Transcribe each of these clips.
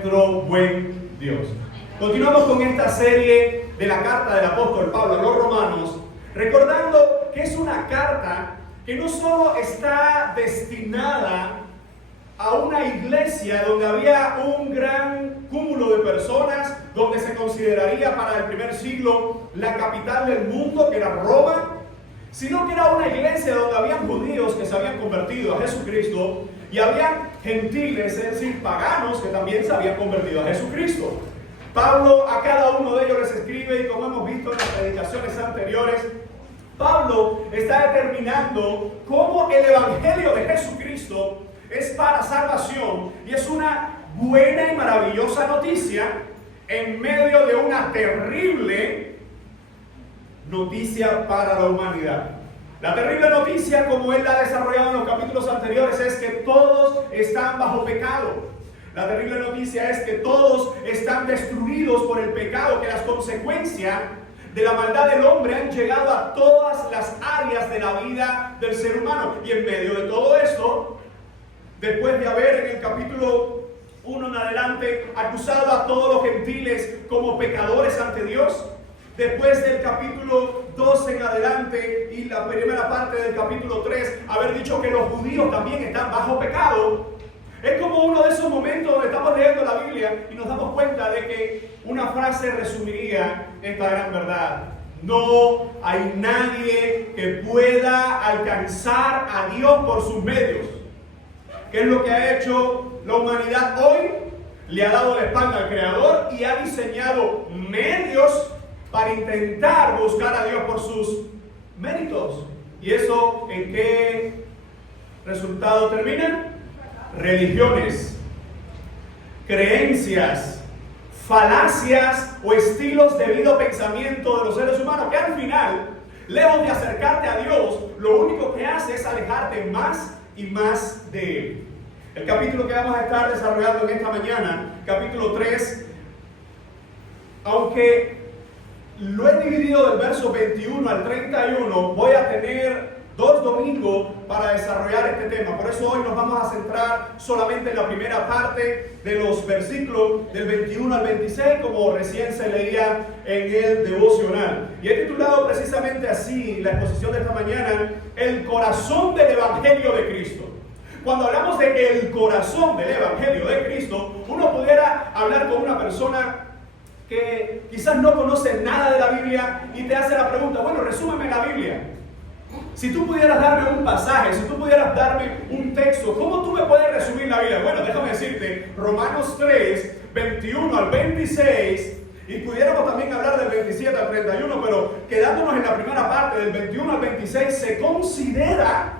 nuestro buen Dios. Continuamos con esta serie de la carta del apóstol Pablo a los romanos, recordando que es una carta que no solo está destinada a una iglesia donde había un gran cúmulo de personas, donde se consideraría para el primer siglo la capital del mundo, que era Roma, sino que era una iglesia donde habían judíos que se habían convertido a Jesucristo y habían gentiles, es decir, paganos, que también se habían convertido a Jesucristo. Pablo a cada uno de ellos les escribe, y como hemos visto en las predicaciones anteriores, Pablo está determinando cómo el evangelio de Jesucristo es para salvación y es una buena y maravillosa noticia en medio de una terrible noticia para la humanidad. La terrible noticia, como él la ha desarrollado en los capítulos anteriores, es que todos están bajo pecado. La terrible noticia es que todos están destruidos por el pecado, que las consecuencias de la maldad del hombre han llegado a todas las áreas de la vida del ser humano. Y en medio de todo esto, después de haber en el capítulo 1 en adelante acusado a todos los gentiles como pecadores ante Dios, después del capítulo 2 en adelante y la primera parte del capítulo 3, haber dicho que los judíos también están bajo pecado, es como uno de esos momentos donde estamos leyendo la Biblia y nos damos cuenta de que una frase resumiría esta gran verdad: no hay nadie que pueda alcanzar a Dios por sus medios. ¿Qué es lo que ha hecho la humanidad hoy? Le ha dado la espalda al Creador y ha diseñado medios para intentar buscar a Dios por sus méritos. ¿Y eso en qué resultado termina? Religiones, creencias, falacias o estilos de vida o pensamiento de los seres humanos que al final, lejos de acercarte a Dios, lo único que hace es alejarte más y más de Él. El capítulo que vamos a estar desarrollando en esta mañana, capítulo 3, aunque lo he dividido del verso 21 al 31, voy a tener 2 domingos para desarrollar este tema. Por eso hoy nos vamos a centrar solamente en la primera parte de los versículos del 21 al 26, como recién se leía en el devocional. Y he titulado precisamente así la exposición de esta mañana: el corazón del Evangelio de Cristo. Cuando hablamos de el corazón del Evangelio de Cristo, uno pudiera hablar con una persona que quizás no conoce nada de la Biblia y te hace la pregunta: bueno, resúmeme la Biblia. Si tú pudieras darme un pasaje, si tú pudieras darme un texto, ¿cómo tú me puedes resumir la Biblia? Bueno, déjame decirte, Romanos 3, 21 al 26, y pudiéramos también hablar del 27 al 31, pero quedándonos en la primera parte, del 21 al 26, se considera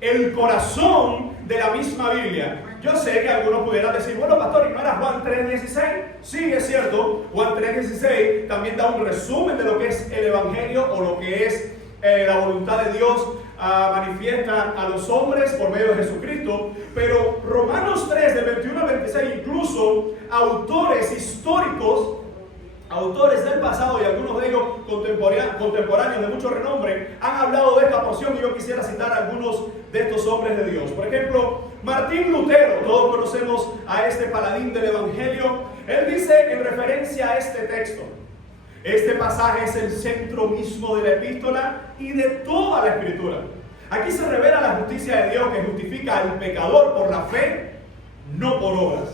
el corazón de la misma Biblia. Yo sé que algunos pudieran decir: bueno, pastor, ¿y no era Juan 3:16? Sí, es cierto, Juan 3:16 también da un resumen de lo que es el Evangelio o lo que es la voluntad de Dios manifiesta a los hombres por medio de Jesucristo. Pero Romanos 3, del 21 al 26, incluso autores históricos, autores del pasado y algunos de ellos contemporáneos de mucho renombre, han hablado de esta porción, y yo quisiera citar a algunos de estos hombres de Dios. Por ejemplo, Martín Lutero, todos conocemos a este paladín del Evangelio. Él dice en referencia a este texto: este pasaje es el centro mismo de la epístola y de toda la escritura. Aquí se revela la justicia de Dios, que justifica al pecador por la fe, no por obras.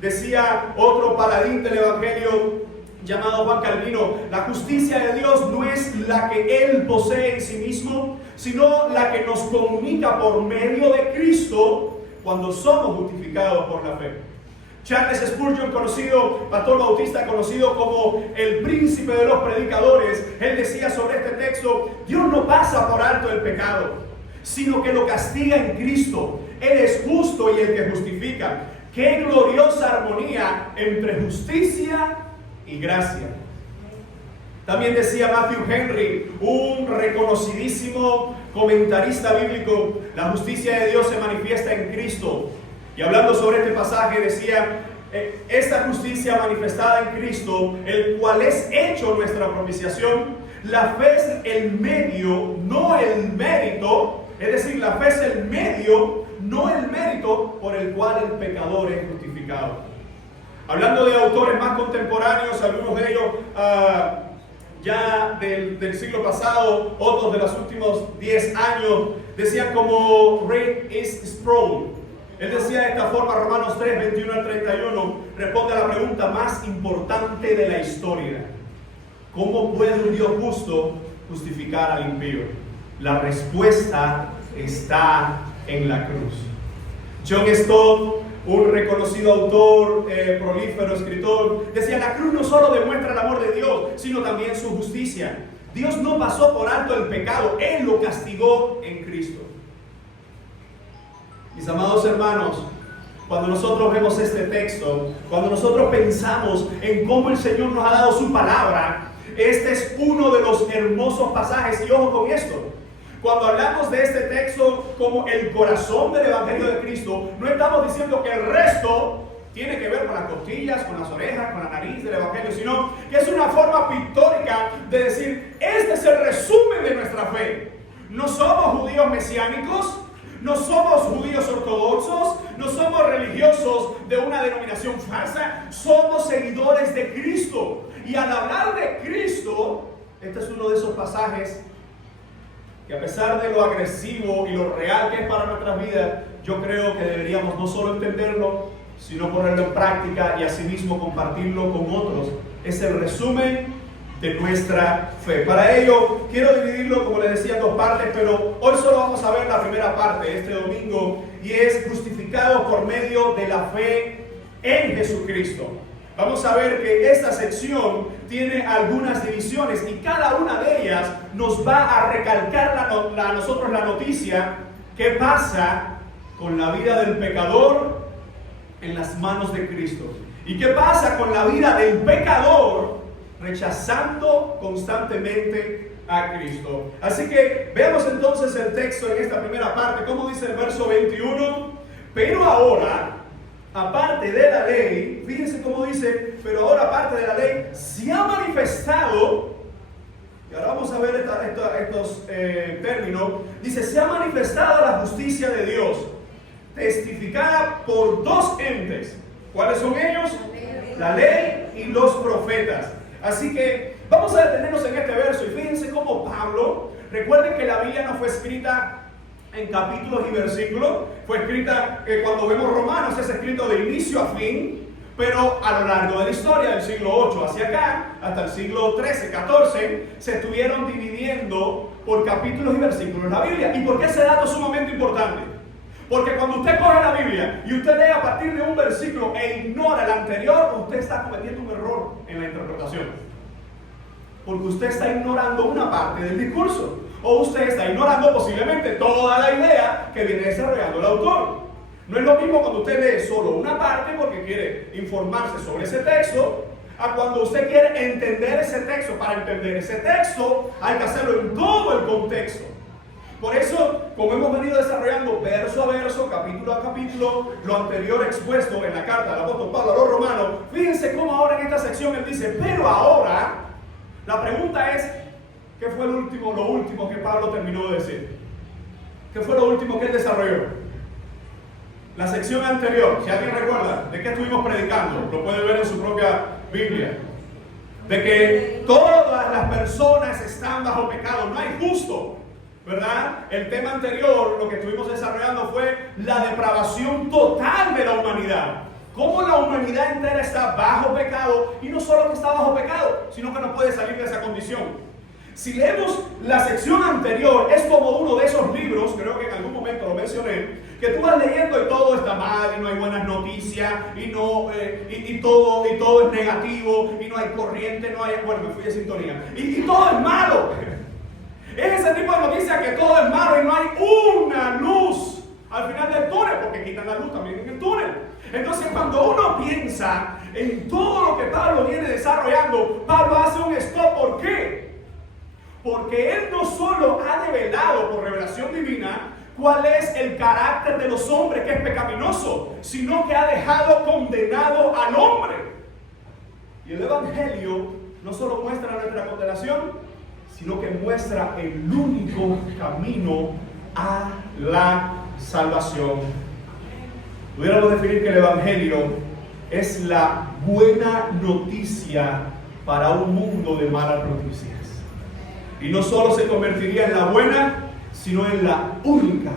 Decía otro paladín del Evangelio llamado Juan Calvino: la justicia de Dios no es la que Él posee en sí mismo, sino la que nos comunica por medio de Cristo cuando somos justificados por la fe. Charles Spurgeon, pastor bautista conocido como el príncipe de los predicadores, él decía sobre este texto: Dios no pasa por alto el pecado, sino que lo castiga en Cristo. Él es justo y el que justifica. ¡Qué gloriosa armonía entre justicia y gracia! También decía Matthew Henry, un reconocidísimo comentarista bíblico: la justicia de Dios se manifiesta en Cristo. Y hablando sobre este pasaje decía: esta justicia manifestada en Cristo, el cual es hecho nuestra propiciación, la fe es el medio, no el mérito. Es decir, la fe es el medio, no el mérito, por el cual el pecador es justificado. Hablando de autores más contemporáneos, algunos de ellos ya del siglo pasado, otros de los últimos 10 años, decían como Ray Sproul. Él decía de esta forma, Romanos 3, 21 al 31, responde a la pregunta más importante de la historia: ¿cómo puede un Dios justo justificar al impío? La respuesta está en la cruz. John Stott, un reconocido autor, prolífero escritor, decía: la cruz no solo demuestra el amor de Dios, sino también su justicia. Dios no pasó por alto el pecado, Él lo castigó en Cristo. Mis amados hermanos, cuando nosotros vemos este texto, cuando nosotros pensamos en cómo el Señor nos ha dado su palabra, este es uno de los hermosos pasajes. Y ojo con esto: cuando hablamos de este texto como el corazón del Evangelio de Cristo, no estamos diciendo que el resto tiene que ver con las costillas, con las orejas, con la nariz del Evangelio, sino que es una forma pictórica de decir: este es el resumen de nuestra fe. No somos judíos mesiánicos, no somos judíos ortodoxos, no somos religiosos de una denominación falsa, somos seguidores de Cristo. Y al hablar de Cristo, este es uno de esos pasajes que, a pesar de lo agresivo y lo real que es para nuestras vidas, yo creo que deberíamos no solo entenderlo, sino ponerlo en práctica y asimismo compartirlo con otros. Es el resumen de nuestra fe. Para ello quiero dividirlo, como les decía, en dos partes, pero hoy solo vamos a ver la primera parte este domingo, y es justificados por medio de la fe en Jesucristo. Vamos a ver que esta sección tiene algunas divisiones y cada una de ellas nos va a recalcar a nosotros la noticia: ¿qué pasa con la vida del pecador en las manos de Cristo? ¿Y qué pasa con la vida del pecador rechazando constantemente a Cristo? Así que veamos entonces el texto en esta primera parte. ¿Cómo dice el verso 21? Pero ahora, aparte de la ley, fíjense cómo dice: pero ahora aparte de la ley se ha manifestado, y ahora vamos a ver estos términos, dice: se ha manifestado la justicia de Dios, testificada por dos entes. ¿Cuáles son ellos? La ley y los profetas. Así que vamos a detenernos en este verso y fíjense cómo Pablo, recuerden que la Biblia no fue escrita en capítulos y versículos, fue escrita, cuando vemos Romanos, es escrito de inicio a fin, pero a lo largo de la historia, del siglo 8 hacia acá, hasta el siglo 13, 14, se estuvieron dividiendo por capítulos y versículos la Biblia. ¿Y por qué ese dato es sumamente importante? Porque cuando usted coge la Biblia y usted lee a partir de un versículo e ignora el anterior, usted está cometiendo un error en la interpretación. Porque usted está ignorando una parte del discurso, o usted está ignorando posiblemente toda la idea que viene desarrollando el autor. No es lo mismo cuando usted lee solo una parte porque quiere informarse sobre ese texto, a cuando usted quiere entender ese texto. Para entender ese texto hay que hacerlo en todo el contexto. Por eso, como hemos venido desarrollando verso a verso, capítulo a capítulo, lo anterior expuesto en la carta del apóstol Pablo a los romanos, fíjense cómo ahora en esta sección él dice: pero ahora, la pregunta es: ¿qué fue lo último que Pablo terminó de decir? ¿Qué fue lo último que él desarrolló? La sección anterior, si alguien recuerda, ¿de qué estuvimos predicando? Lo puede ver en su propia Biblia. De que todas las personas están bajo pecado, no hay justo, ¿verdad? El tema anterior, lo que estuvimos desarrollando fue la depravación total de la humanidad. Cómo la humanidad entera está bajo pecado, y no solo que está bajo pecado, sino que no puede salir de esa condición. Si leemos la sección anterior, es como uno de esos libros, creo que en algún momento lo mencioné, que tú vas leyendo y todo está mal, y no hay buenas noticias, y todo es negativo, y no hay corriente, no hay... Bueno, me fui de sintonía. Y todo es malo. Es ese tipo de noticias que todo es malo y no hay una luz al final del túnel, porque quitan la luz también en el túnel. Entonces, cuando uno piensa en todo lo que Pablo viene desarrollando, Pablo hace un stop. ¿Por qué? Porque él no solo ha develado por revelación divina cuál es el carácter de los hombres, que es pecaminoso, sino que ha dejado condenado al hombre. Y el Evangelio no solo muestra nuestra condenación, sino que muestra el único camino a la salvación. Pudiéramos definir que el Evangelio es la buena noticia para un mundo de malas noticias. Y no solo se convertiría en la buena, sino en la única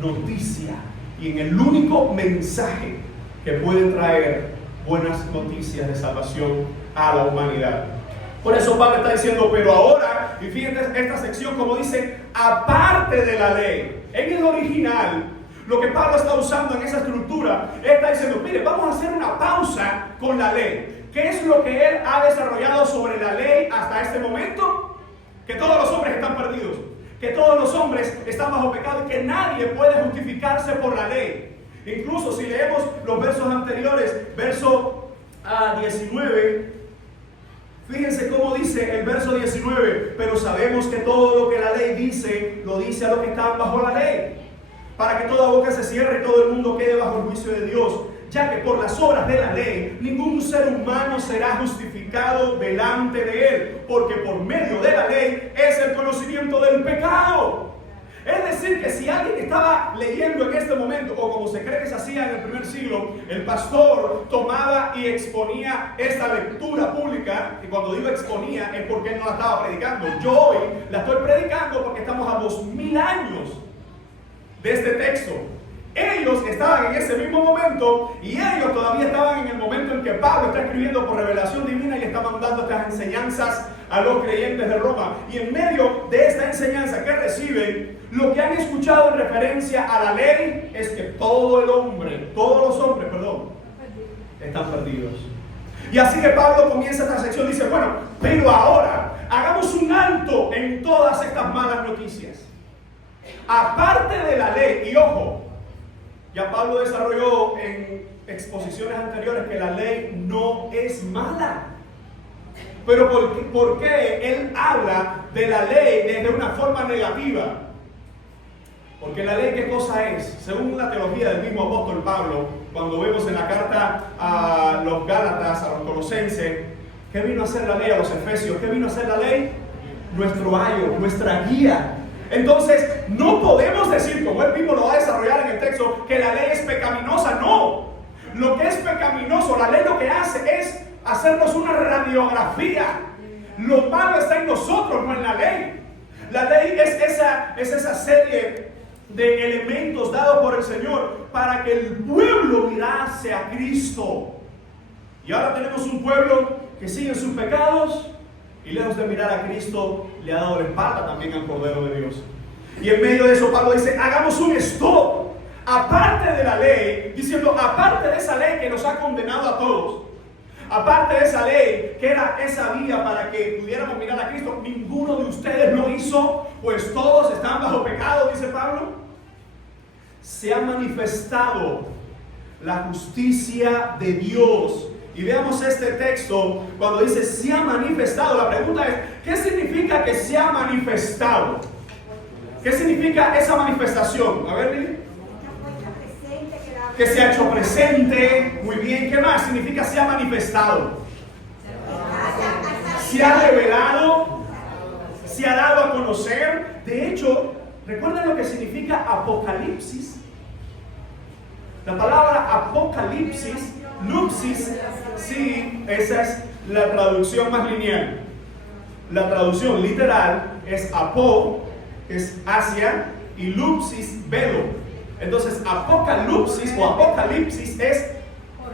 noticia y en el único mensaje que puede traer buenas noticias de salvación a la humanidad. Por eso Pablo está diciendo, pero ahora, y fíjense esta sección como dice, aparte de la ley. En el original, lo que Pablo está usando en esa estructura, está diciendo, mire, vamos a hacer una pausa con la ley. ¿Qué es lo que él ha desarrollado sobre la ley hasta este momento? Que todos los hombres están perdidos, que todos los hombres están bajo pecado y que nadie puede justificarse por la ley. Incluso si leemos los versos anteriores, verso 19, fíjense cómo dice el verso 19, pero sabemos que todo lo que la ley dice, lo dice a los que están bajo la ley, para que toda boca se cierre y todo el mundo quede bajo el juicio de Dios, ya que por las obras de la ley ningún ser humano será justificado delante de él, porque por medio de la ley es el conocimiento del pecado. Es decir, que si alguien estaba leyendo en este momento, o como se cree que se hacía en el primer siglo, el pastor tomaba y exponía esta lectura pública, y cuando digo exponía es porque él no la estaba predicando. Yo hoy la estoy predicando porque estamos a 2000 años de este texto. Ellos estaban en ese mismo momento y ellos todavía estaban en el momento en que Pablo está escribiendo por revelación divina y está mandando estas enseñanzas a los creyentes de Roma. Y en medio de esta enseñanza que reciben, lo que han escuchado en referencia a la ley es que todos los hombres, están perdidos. Y así que Pablo comienza esta sección y dice, bueno, pero ahora hagamos un alto en todas estas malas noticias. Aparte de la ley, y ojo, ya Pablo desarrolló en exposiciones anteriores que la ley no es mala. Pero ¿por qué él habla de la ley desde una forma negativa? Porque la ley, ¿qué cosa es? Según la teología del mismo apóstol Pablo, cuando vemos en la carta a los Gálatas, a los Colosenses, ¿qué vino a hacer la ley? A los Efesios, ¿qué vino a hacer la ley? Nuestro ayo, nuestra guía. Entonces, no podemos decir, como él mismo lo va a desarrollar en el texto, que la ley es pecaminosa. No. Lo que es pecaminoso, la ley lo que hace es hacernos una radiografía. Lo malo está en nosotros, no en la ley. La ley es esa serie de elementos dados por el Señor para que el pueblo mirase a Cristo. Y ahora tenemos un pueblo que sigue en sus pecados y lejos de mirar a Cristo le ha dado la espalda también al Cordero de Dios. Y en medio de eso Pablo dice, hagamos un stop, aparte de la ley, diciendo, aparte de esa ley que nos ha condenado a todos, aparte de esa ley que era esa vía para que pudiéramos mirar a Cristo, ninguno de ustedes lo hizo, pues todos están bajo pecado, dice Pablo. Se ha manifestado la justicia de Dios. Y veamos este texto cuando dice se ha manifestado. La pregunta es, ¿qué significa que se ha manifestado? ¿Qué significa esa manifestación? A ver, Lili. Que se ha hecho presente. Muy bien. ¿Qué más significa se ha manifestado? Se ha revelado. Se ha dado a conocer. De hecho, ¿recuerdan lo que significa apocalipsis? La palabra apocalipsis, lupsis, sí, esa es la traducción más lineal. La traducción literal es apo, que es hacia, y lupsis, velo. Entonces, apocalipsis o apocalipsis es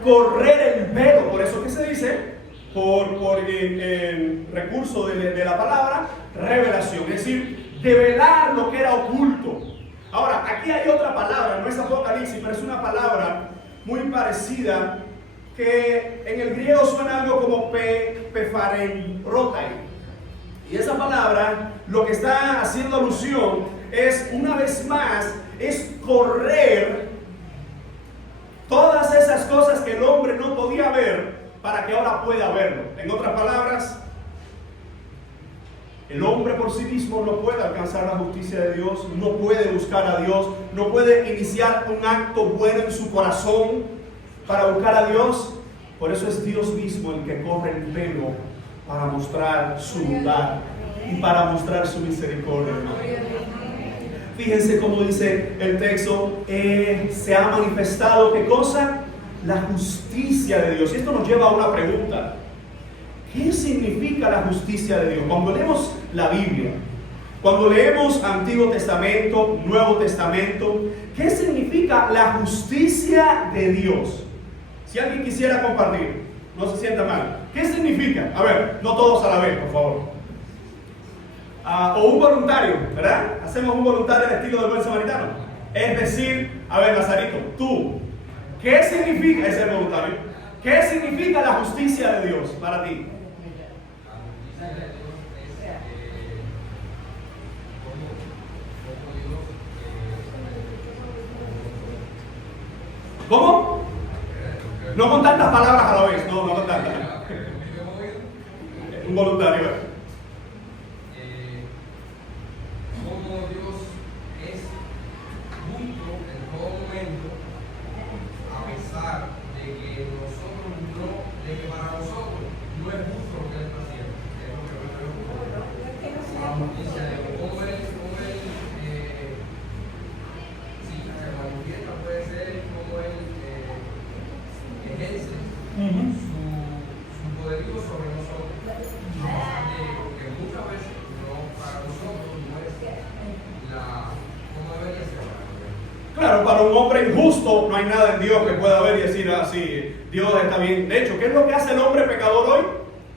correr el velo. Por eso que se dice, por el recurso de la palabra, revelación. Es decir, develar lo que era oculto. Ahora, aquí hay otra palabra, no es apocalipsis, pero es una palabra muy parecida que en el griego suena algo como pefarenrotai. Y esa palabra lo que está haciendo alusión es, una vez más, es correr todas esas cosas que el hombre no podía ver para que ahora pueda verlo. En otras palabras, el hombre por sí mismo no puede alcanzar la justicia de Dios, no puede buscar a Dios, no puede iniciar un acto bueno en su corazón para buscar a Dios. Por eso es Dios mismo el que corre el velo para mostrar su bondad y para mostrar su misericordia. Fíjense cómo dice el texto, se ha manifestado, ¿qué cosa? la justicia de Dios. Y esto nos lleva a una pregunta. ¿Qué significa la justicia de Dios? Cuando leemos la Biblia, cuando leemos Antiguo Testamento, Nuevo Testamento, ¿qué significa la justicia de Dios? Si alguien quisiera compartir, no se sienta mal. ¿Qué significa? A ver, no todos a la vez, por favor. O un voluntario, ¿verdad? Hacemos un voluntario al estilo del buen samaritano. Es decir, a ver, Nazarito, tú, ¿qué significa ese voluntario? ¿Qué significa la justicia de Dios para ti? ¿Cómo? No con tantas palabras a la vez, no con tantas. Un voluntario, ¿verdad? Como Dios es justo en todo momento, a pesar de que para nosotros no es justo lo que Él está haciendo. Es lo que me preocupa. La justicia de cómo Él se manifiesta, puede ser cómo Él ejerce su poderío sobre nosotros. Que muchas veces para nosotros no es como debería ser. Claro, para un hombre injusto no hay nada en Dios que pueda ver y decir, sí, Dios está bien. De hecho, ¿qué es lo que hace el hombre pecador hoy?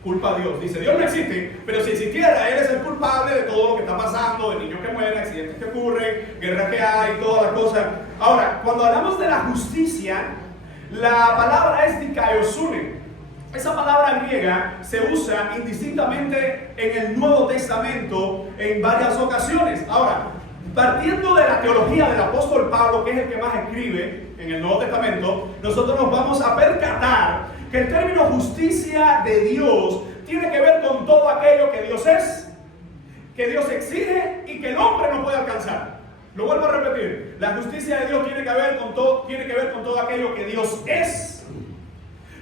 Culpa a Dios. Dice, Dios no existe, pero si existiera, Él es el culpable de todo lo que está pasando, de niños que mueren, accidentes que ocurren, guerras que hay, todas las cosas. Ahora, cuando hablamos de la justicia, la palabra es dikaiosune. Esa palabra griega se usa indistintamente en el Nuevo Testamento en varias ocasiones. Ahora, partiendo de la teología del apóstol Pablo, que es el que más escribe en el Nuevo Testamento, nosotros nos vamos a percatar que el término justicia de Dios tiene que ver con todo aquello que Dios es, que Dios exige y que el hombre no puede alcanzar. Lo vuelvo a repetir, la justicia de Dios tiene que ver con todo aquello que Dios es,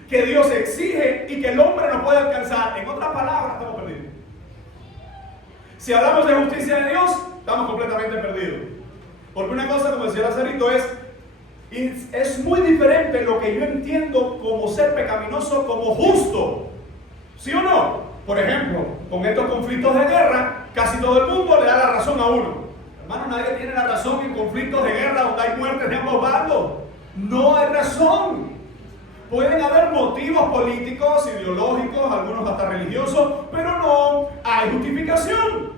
que Dios exige y que el hombre no puede alcanzar. En otras palabras, estamos perdidos. Si hablamos de justicia de Dios, estamos completamente perdidos. Porque una cosa, como decía Lazarito, es muy diferente lo que yo entiendo como ser pecaminoso como justo. ¿Sí o no? Por ejemplo, con estos conflictos de guerra, casi todo el mundo le da la razón a uno. Hermano, nadie tiene la razón en conflictos de guerra donde hay muertes de ambos bandos. No hay razón. Pueden haber motivos políticos, ideológicos, algunos hasta religiosos, pero no hay justificación.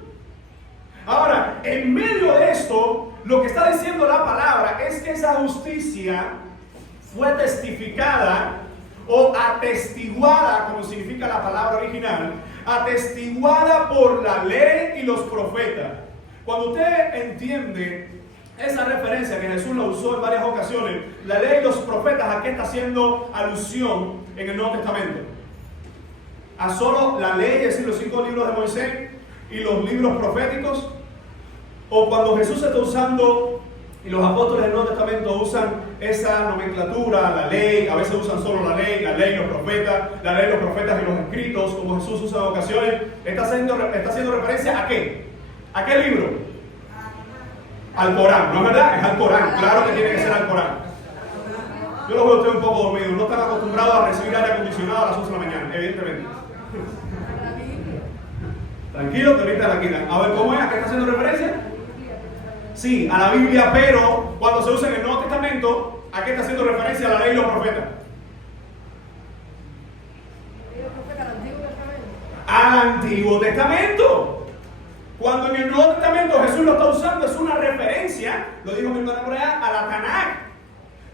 Ahora, en medio de esto, lo que está diciendo la palabra es que esa justicia fue testificada o atestiguada, como significa la palabra original, atestiguada por la ley y los profetas. Cuando usted entiende esa referencia que Jesús la usó en varias ocasiones, la ley y los profetas, ¿a qué está haciendo alusión en el Nuevo Testamento? ¿A solo la ley, es decir, los 5 libros de Moisés y los libros proféticos? ¿O cuando Jesús está usando y los apóstoles del Nuevo Testamento usan esa nomenclatura, la ley, a veces usan solo la ley, los profetas, la ley, los profetas y los escritos, como Jesús usa en ocasiones, está haciendo referencia ¿a qué? ¿A qué libro? Al Corán, ¿no es verdad? Es al Corán, claro que tiene que ser al Corán. Yo lo veo a usted un poco dormido, no están acostumbrados a recibir aire acondicionado a las 11 de la mañana, evidentemente. Tranquilo, que ahorita la quitan. A ver, ¿cómo es? ¿A qué está haciendo referencia? Sí, a la Biblia, pero cuando se usa en el Nuevo Testamento, ¿a qué está haciendo referencia a la ley y los profetas? Al Antiguo Testamento. Cuando en el Nuevo Testamento Jesús lo está usando, es una referencia, lo dijo mi hermana por allá, a la Tanakh,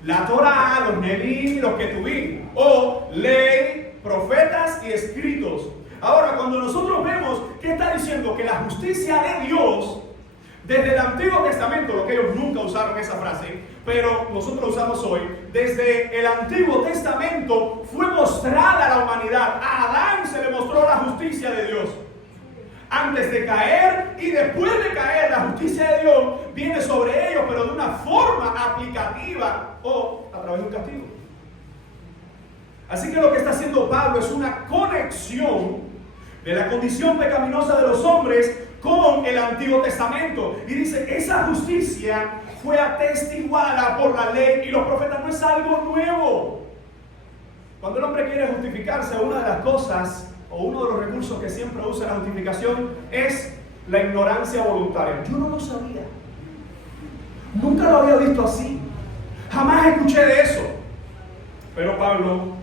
la Torah, los Neví, los Ketubim, o ley, profetas y escritos. Ahora, cuando nosotros vemos que está diciendo que la justicia de Dios, desde el Antiguo Testamento, lo que ellos nunca usaron esa frase, pero nosotros usamos hoy, desde el Antiguo Testamento fue mostrada a la humanidad. A Adán se le mostró la justicia de Dios. Antes de caer y después de caer, la justicia de Dios viene sobre ellos, pero de una forma aplicativa o a través de un castigo. Así que lo que está haciendo Pablo es una conexión de la condición pecaminosa de los hombres con el Antiguo Testamento. Y dice, esa justicia fue atestiguada por la ley y los profetas. No es algo nuevo. Cuando el hombre quiere justificarse, una de las cosas o uno de los recursos que siempre usa en la justificación es la ignorancia voluntaria. Yo no lo sabía. Nunca lo había visto así. Jamás escuché de eso. Pero Pablo,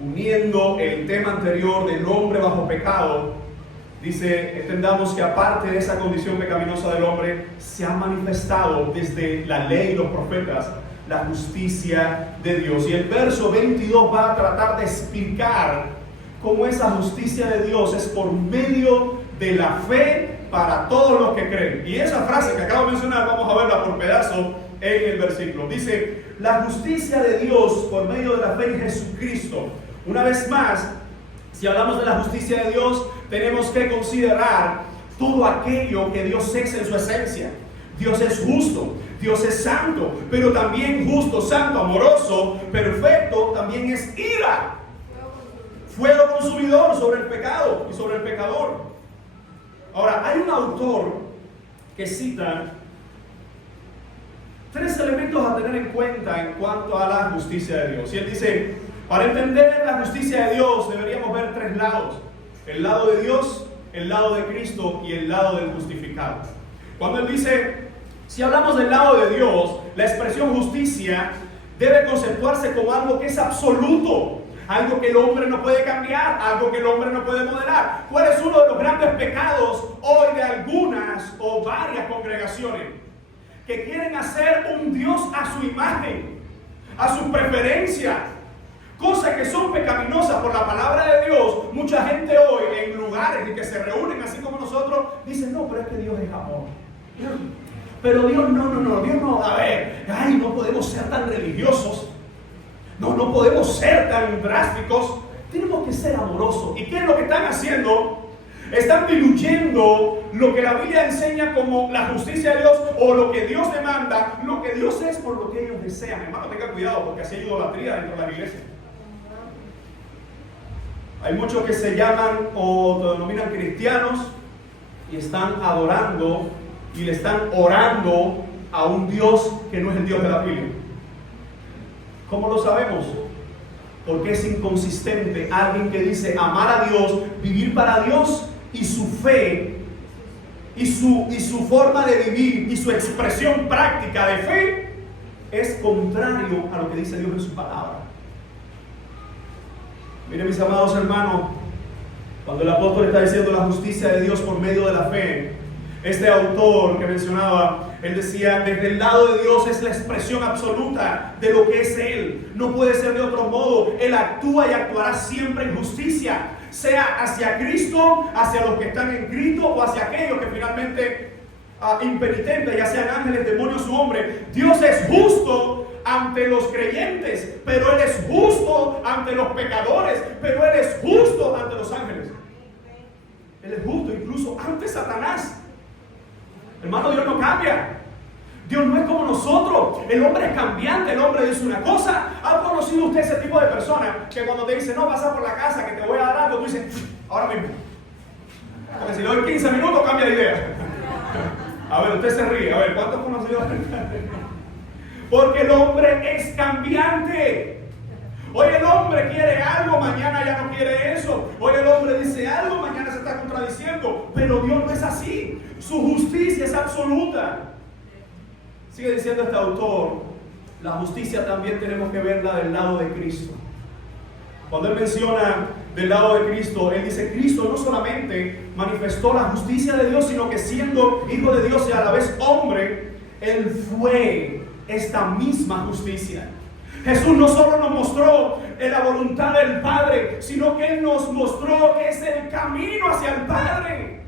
uniendo el tema anterior del hombre bajo pecado, dice, entendamos que aparte de esa condición pecaminosa del hombre, se ha manifestado desde la ley y los profetas la justicia de Dios. Y el verso 22 va a tratar de explicar cómo esa justicia de Dios es por medio de la fe para todos los que creen. Y esa frase que acabo de mencionar, vamos a verla por pedazo en el versículo. Dice, la justicia de Dios por medio de la fe en Jesucristo. Una vez más, si hablamos de la justicia de Dios, tenemos que considerar todo aquello que Dios es en su esencia. Dios es justo, Dios es santo, pero también justo, santo, amoroso, perfecto, también es ira. Fuego consumidor sobre el pecado y sobre el pecador. Ahora, hay un autor que cita 3 elementos a tener en cuenta en cuanto a la justicia de Dios. Y él dice, para entender la justicia de Dios deberíamos ver 3 lados. El lado de Dios, el lado de Cristo y el lado del justificado. Cuando él dice, si hablamos del lado de Dios, la expresión justicia debe conceptuarse como algo que es absoluto. Algo que el hombre no puede cambiar, algo que el hombre no puede modelar. ¿Cuál es uno de los grandes pecados hoy de algunas o varias congregaciones? Que quieren hacer un Dios a su imagen, a su preferencia. Cosas que son pecaminosas por la palabra de Dios. Mucha gente hoy en lugares en que se reúnen así como nosotros, dicen, no, pero es que Dios es amor. Pero Dios no, Dios no, a ver, ay, no podemos ser tan religiosos. No podemos ser tan drásticos. Tenemos que ser amorosos. ¿Y qué es lo que están haciendo? Están diluyendo lo que la Biblia enseña como la justicia de Dios o lo que Dios demanda, lo que Dios es por lo que ellos desean. Hermano, tenga cuidado porque así hay idolatría dentro de la iglesia. Hay muchos que se llaman o denominan cristianos y están adorando y le están orando a un Dios que no es el Dios de la Biblia. ¿Cómo lo sabemos? Porque es inconsistente alguien que dice amar a Dios, vivir para Dios y su fe y su forma de vivir y su expresión práctica de fe es contrario a lo que dice Dios en su palabra. Miren, mis amados hermanos, cuando el apóstol está diciendo la justicia de Dios por medio de la fe, este autor que mencionaba, él decía, desde el lado de Dios es la expresión absoluta de lo que es Él. No puede ser de otro modo. Él actúa y actuará siempre en justicia, sea hacia Cristo, hacia los que están en Cristo o hacia aquellos que finalmente impenitentes, ya sean ángeles, demonios u hombres. Dios es justo ante los creyentes, pero Él es justo ante los pecadores, pero Él es justo ante los ángeles. Él es justo incluso ante Satanás. Hermano, Dios no cambia. Dios no es como nosotros. El hombre es cambiante. El hombre dice una cosa. ¿Ha conocido usted ese tipo de personas que cuando te dice no, pasa por la casa que te voy a dar algo, tú dices ahora mismo? Porque si le doy 15 minutos cambia de idea. A ver, usted se ríe. A ver, ¿cuántos conocidos? Porque el hombre es cambiante. Hoy el hombre quiere algo, mañana ya no quiere eso. Hoy el hombre dice algo, mañana se está contradiciendo. Pero Dios no es así. Su justicia es absoluta. Sigue diciendo este autor, la justicia también tenemos que verla del lado de Cristo. Cuando él menciona del lado de Cristo, él dice, Cristo no solamente manifestó la justicia de Dios, sino que siendo hijo de Dios y a la vez hombre, él fue esta misma justicia. Jesús no solo nos mostró la voluntad del Padre, sino que Él nos mostró que es el camino hacia el Padre.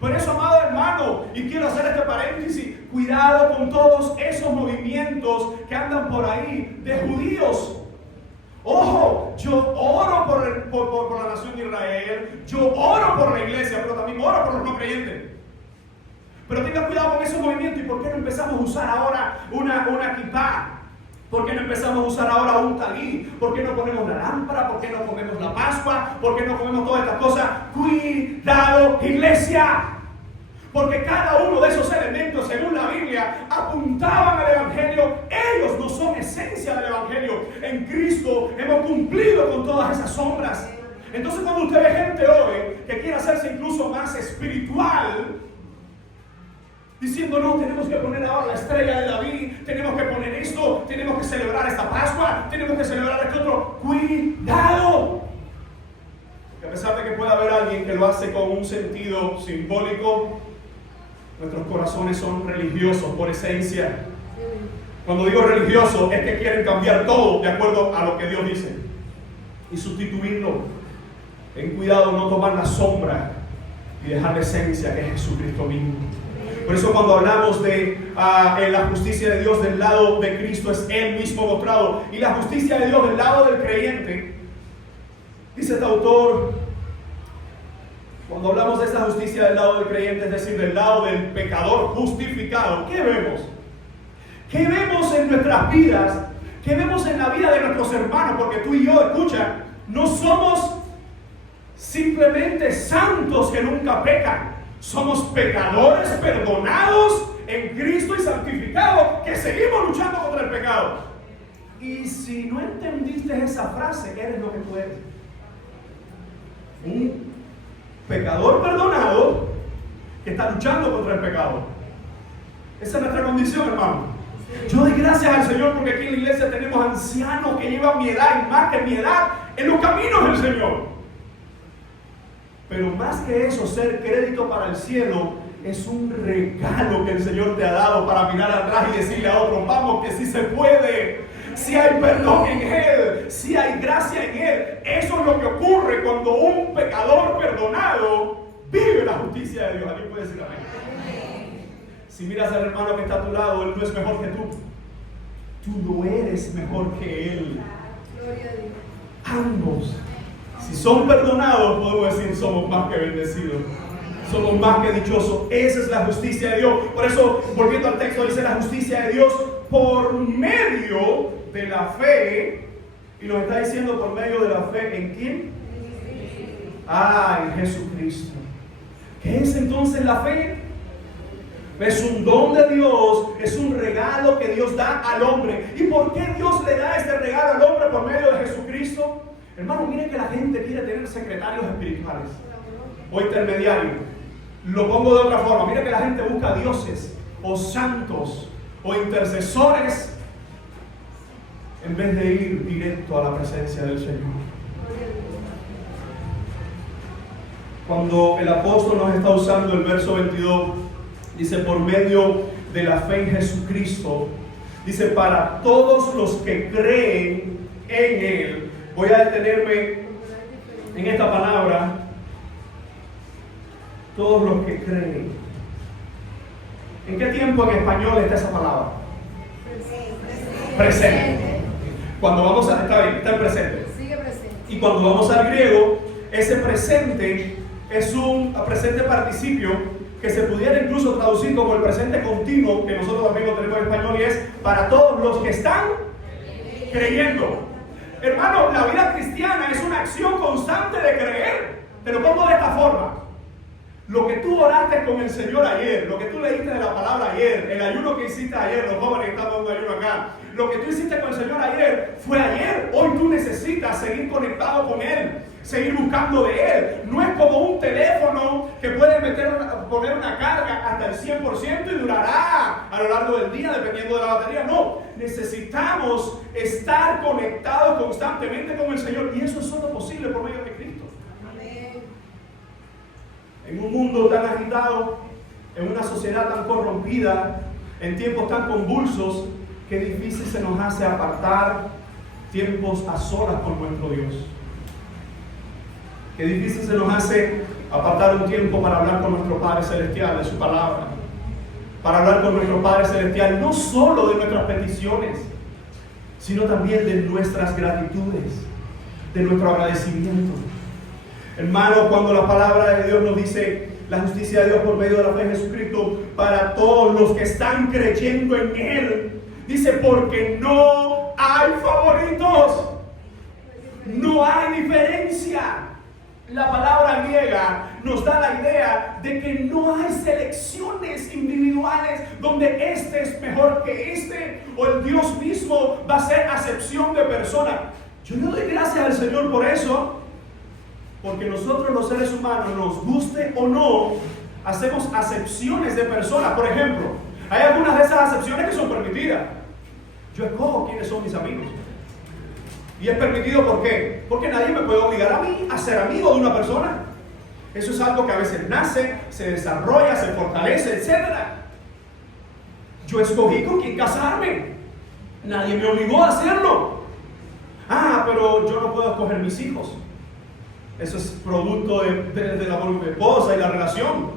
Por eso, amado hermano, y quiero hacer este paréntesis, cuidado con todos esos movimientos que andan por ahí de judíos. Ojo, yo oro por la nación de Israel, yo oro por la iglesia, pero también oro por los no creyentes. Pero tenga cuidado con esos movimientos. ¿Y por qué no empezamos a usar ahora una kipá? ¿Por qué no empezamos a usar ahora un talí? ¿Por qué no ponemos la lámpara? ¿Por qué no comemos la Pascua? ¿Por qué no comemos todas estas cosas? ¡Cuidado, iglesia! Porque cada uno de esos elementos, según la Biblia, apuntaban al Evangelio. Ellos no son esencia justicia del Evangelio. En Cristo hemos cumplido con todas esas sombras. Entonces cuando usted ve gente hoy que quiere hacerse incluso más espiritual, diciendo no, tenemos que poner ahora la estrella de David, tenemos que poner esto, tenemos que celebrar esta Pascua, tenemos que celebrar este otro. ¡Cuidado! Porque a pesar de que pueda haber alguien que lo hace con un sentido simbólico, nuestros corazones son religiosos por esencia. Cuando digo religioso es que quieren cambiar todo de acuerdo a lo que Dios dice y sustituirlo. Ten cuidado no tomar la sombra y dejar la esencia que es Jesucristo mismo. Por eso cuando hablamos de la justicia de Dios del lado de Cristo, es Él mismo mostrado. Y la justicia de Dios del lado del creyente, dice este autor, cuando hablamos de esta justicia del lado del creyente, es decir, del lado del pecador justificado, ¿qué vemos? ¿Qué vemos en nuestras vidas? ¿Qué vemos en la vida de nuestros hermanos? Porque tú y yo, escucha, no somos simplemente santos que nunca pecan. Somos pecadores perdonados en Cristo y santificados que seguimos luchando contra el pecado. Y si no entendiste esa frase, eres lo que tú eres. Un pecador perdonado que está luchando contra el pecado. Esa es nuestra condición, hermano. Yo doy gracias al Señor porque aquí en la iglesia tenemos ancianos que llevan mi edad y más que mi edad en los caminos del Señor. Pero más que eso, ser crédito para el cielo es un regalo que el Señor te ha dado para mirar atrás y decirle a otros, vamos que sí se puede, si hay perdón en Él, si hay gracia en Él. Eso es lo que ocurre cuando un pecador perdonado vive la justicia de Dios. ¿Alguien puede decir amén? Si miras al hermano que está a tu lado, él no es mejor que tú. Tú no eres mejor que él. Ambos, si son perdonados, podemos decir somos más que bendecidos, somos más que dichosos. Esa es la justicia de Dios. Por eso, volviendo al texto, dice la justicia de Dios por medio de la fe. Y nos está diciendo por medio de la fe ¿en quién? En Jesucristo. ¿Qué es entonces la fe? Es un don de Dios, es un regalo que Dios da al hombre. ¿Y por qué Dios le da este regalo al hombre por medio de Jesucristo? Hermano, mire que la gente quiere tener secretarios espirituales o intermediarios. Lo pongo de otra forma. Mire que la gente busca dioses o santos o intercesores en vez de ir directo a la presencia del Señor. Cuando el apóstol nos está usando el verso 22, dice por medio de la fe en Jesucristo, dice para todos los que creen en Él. Voy a detenerme en esta palabra, todos los que creen. ¿En qué tiempo en español está esa palabra? Presente. Cuando vamos a, está bien, está en presente. Sigue presente. Y cuando vamos al griego, ese presente es un presente participio que se pudiera incluso traducir como el presente continuo, que nosotros también lo tenemos en español, y es para todos los que están creyendo. Hermano, la vida cristiana es una acción constante de creer. Te lo pongo de esta forma. Lo que tú oraste con el Señor ayer, lo que tú leíste de la palabra ayer, el ayuno que hiciste ayer, los jóvenes que están dando ayuno acá, lo que tú hiciste con el Señor ayer fue ayer. Hoy tú necesitas seguir conectado con Él, seguir buscando de Él. No es como un teléfono que puede poner una carga hasta el 100% y durará a lo largo del día dependiendo de la batería. No, necesitamos estar conectados constantemente con el Señor, y eso es solo posible por medio de Cristo. En un mundo tan agitado, en una sociedad tan corrompida, en tiempos tan convulsos, qué difícil se nos hace apartar tiempos a solas con nuestro Dios. Qué difícil se nos hace apartar un tiempo para hablar con nuestro Padre Celestial de su palabra, para hablar con nuestro Padre Celestial no solo de nuestras peticiones, sino también de nuestras gratitudes, de nuestro agradecimiento. Hermano, cuando la palabra de Dios nos dice la justicia de Dios por medio de la fe en Jesucristo para todos los que están creyendo en Él, dice porque no hay favoritos, no hay diferencia. La palabra griega nos da la idea de que no hay selecciones individuales donde este es mejor que este, o el Dios mismo va a hacer acepción de persona. Yo le doy gracias al Señor por eso, porque nosotros los seres humanos, nos guste o no, hacemos acepciones de personas. Por ejemplo, hay algunas de esas acepciones que son permitidas. Yo escojo quiénes son mis amigos. Y es permitido, ¿por qué? Porque nadie me puede obligar a mí a ser amigo de una persona. Eso es algo que a veces nace, se desarrolla, se fortalece, etc. Yo escogí con quién casarme. Nadie me obligó a hacerlo. Pero yo no puedo escoger mis hijos. Eso es producto del amor de mi esposa y la relación.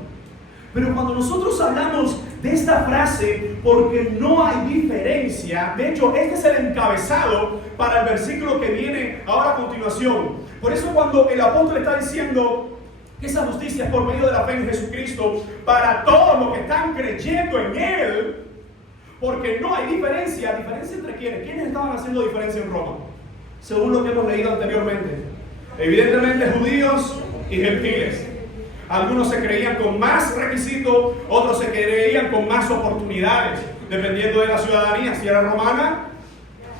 Pero cuando nosotros hablamos de esta frase, porque no hay diferencia, de hecho, este es el encabezado para el versículo que viene ahora a continuación. Por eso cuando el apóstol está diciendo que esa justicia es por medio de la fe en Jesucristo para todos los que están creyendo en Él, porque no hay diferencia. ¿Diferencia entre quiénes? ¿Quiénes estaban haciendo diferencia en Roma? Según lo que hemos leído anteriormente. Evidentemente judíos y gentiles. Algunos se creían con más requisitos, otros se creían con más oportunidades, dependiendo de la ciudadanía. Si era romana,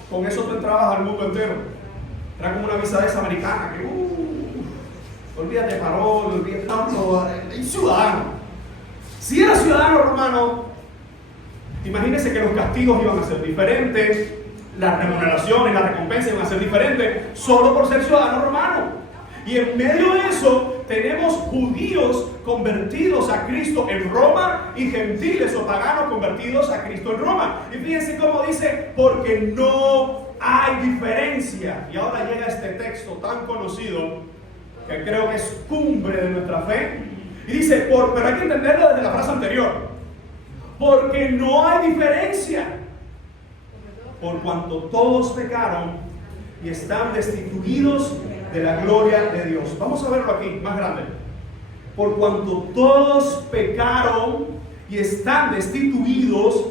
con eso tú entrabas al mundo entero. Era como una visa de esa americana, que olvídate de parol, olvídate de ciudadano. Si era ciudadano romano, imagínense que los castigos iban a ser diferentes, las remuneraciones, las recompensas iban a ser diferentes, solo por ser ciudadano romano. Y en medio de eso tenemos judíos convertidos a Cristo en Roma y gentiles o paganos convertidos a Cristo en Roma. Y fíjense cómo dice, porque no hay diferencia. Y ahora llega este texto tan conocido, que creo que es cumbre de nuestra fe. Y dice, pero hay que entenderlo desde la frase anterior. Porque no hay diferencia. Por cuanto todos pecaron y están destituidos de la gloria de Dios. Vamos a verlo aquí, más grande. Por cuanto todos pecaron y están destituidos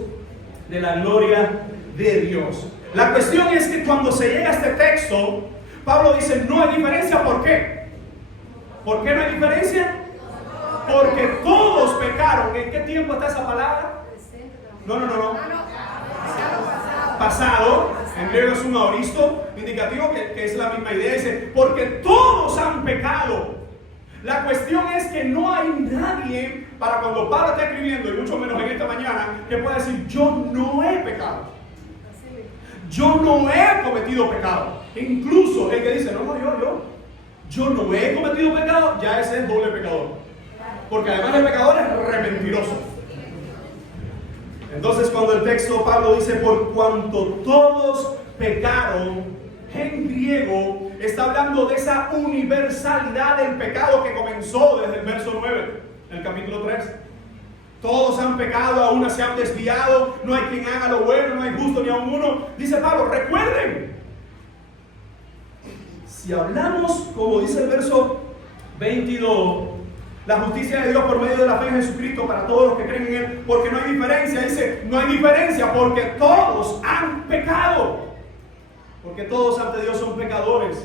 de la gloria de Dios. La cuestión es que cuando se llega a este texto, Pablo dice, no hay diferencia. ¿Por qué? ¿Por qué no hay diferencia? Porque todos pecaron. ¿En qué tiempo está esa palabra? No. Pasado, en griego es un aoristo, indicativo que es la misma idea. Dice, porque todos han pecado. La cuestión es que no hay nadie, para cuando Pablo está escribiendo, y mucho menos en esta mañana, que pueda decir, yo no he pecado. Yo no he cometido pecado. Incluso el que dice, yo no he cometido pecado, ya ese es doble pecador. Porque además el pecador es re mentiroso. Entonces cuando el texto Pablo dice por cuanto todos pecaron, en griego está hablando de esa universalidad del pecado que comenzó desde el verso 9, el capítulo 3. Todos han pecado, a una se han desviado, no hay quien haga lo bueno, no hay justo ni a uno. Dice Pablo, recuerden, si hablamos, como dice el verso 22, la justicia de Dios por medio de la fe en Jesucristo para todos los que creen en Él, porque no hay diferencia. Dice, no hay diferencia porque todos han pecado. Porque todos ante Dios son pecadores.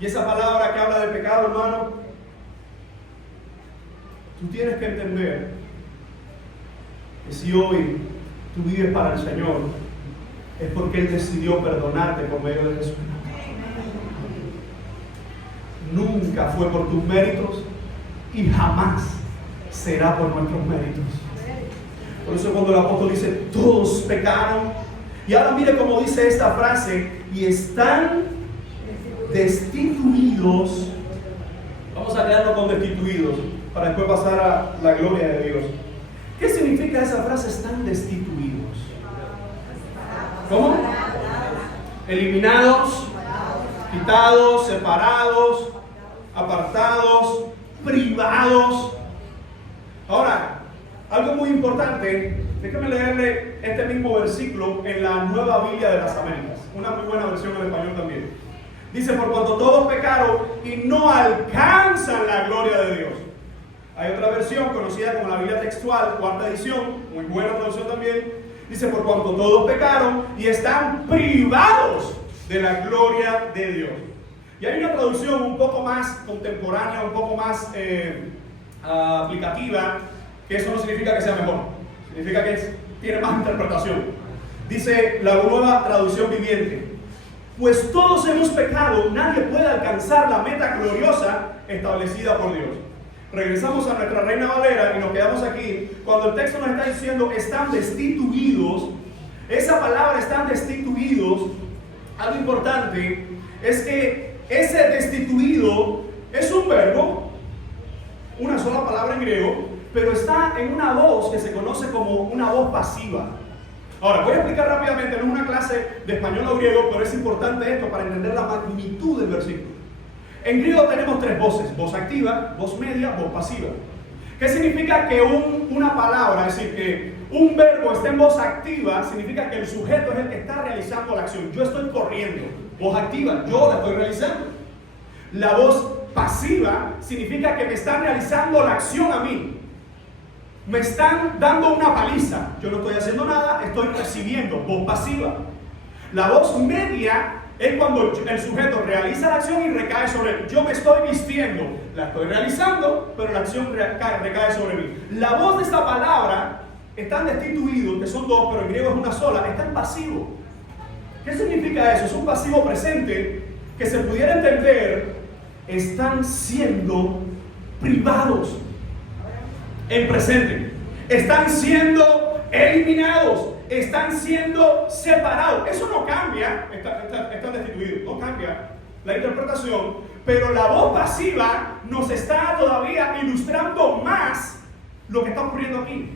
Y esa palabra que habla de pecado, hermano, tú tienes que entender que si hoy tú vives para el Señor, es porque Él decidió perdonarte por medio de Jesucristo. Nunca fue por tus méritos y jamás será por nuestros méritos. Por eso cuando el apóstol dice todos pecaron, y ahora mire cómo dice esta frase, y están destituidos. Vamos a quedarnos con destituidos para después pasar a la gloria de Dios. ¿Qué significa esa frase, están destituidos? ¿Cómo? Eliminados, quitados, separados, apartados, privados. Ahora, algo muy importante, déjame leerle este mismo versículo en la Nueva Biblia de las Américas, una muy buena versión en español también. Dice, por cuanto todos pecaron y no alcanzan la gloria de Dios. Hay otra versión conocida como la Biblia textual, cuarta edición, muy buena traducción también. Dice, por cuanto todos pecaron y están privados de la gloria de Dios. Y hay una traducción un poco más contemporánea, un poco más aplicativa, que eso no significa que sea mejor, significa que tiene más interpretación. Dice la Nueva Traducción Viviente: pues todos hemos pecado, nadie puede alcanzar la meta gloriosa establecida por Dios. Regresamos a nuestra Reina Valera y nos quedamos aquí. Cuando el texto nos está diciendo están destituidos, esa palabra están destituidos, algo importante es que ese destituido es un verbo, una sola palabra en griego, pero está en una voz que se conoce como una voz pasiva. Ahora, voy a explicar rápidamente, no es una clase de español o griego, pero es importante esto para entender la magnitud del versículo. En griego tenemos tres voces: voz activa, voz media, voz pasiva. ¿Qué significa que una palabra, es decir, que un verbo esté en voz activa? Significa que el sujeto es el que está realizando la acción. Yo estoy corriendo, voz activa, yo la estoy realizando. La voz pasiva significa que me están realizando la acción a mí. Me están dando una paliza, yo no estoy haciendo nada, estoy recibiendo, voz pasiva. La voz media es cuando el sujeto realiza la acción y recae sobre él. Yo me estoy vistiendo, la estoy realizando, pero la acción recae sobre mí. La voz de esta palabra, están destituidos, que son dos, pero en griego es una sola, está en pasivo. ¿Qué significa eso? Es un pasivo presente que se pudiera entender, están siendo privados. En presente, están siendo eliminados, están siendo separados. Eso no cambia, están destituidos, no cambia la interpretación, pero la voz pasiva nos está todavía ilustrando más lo que está ocurriendo aquí.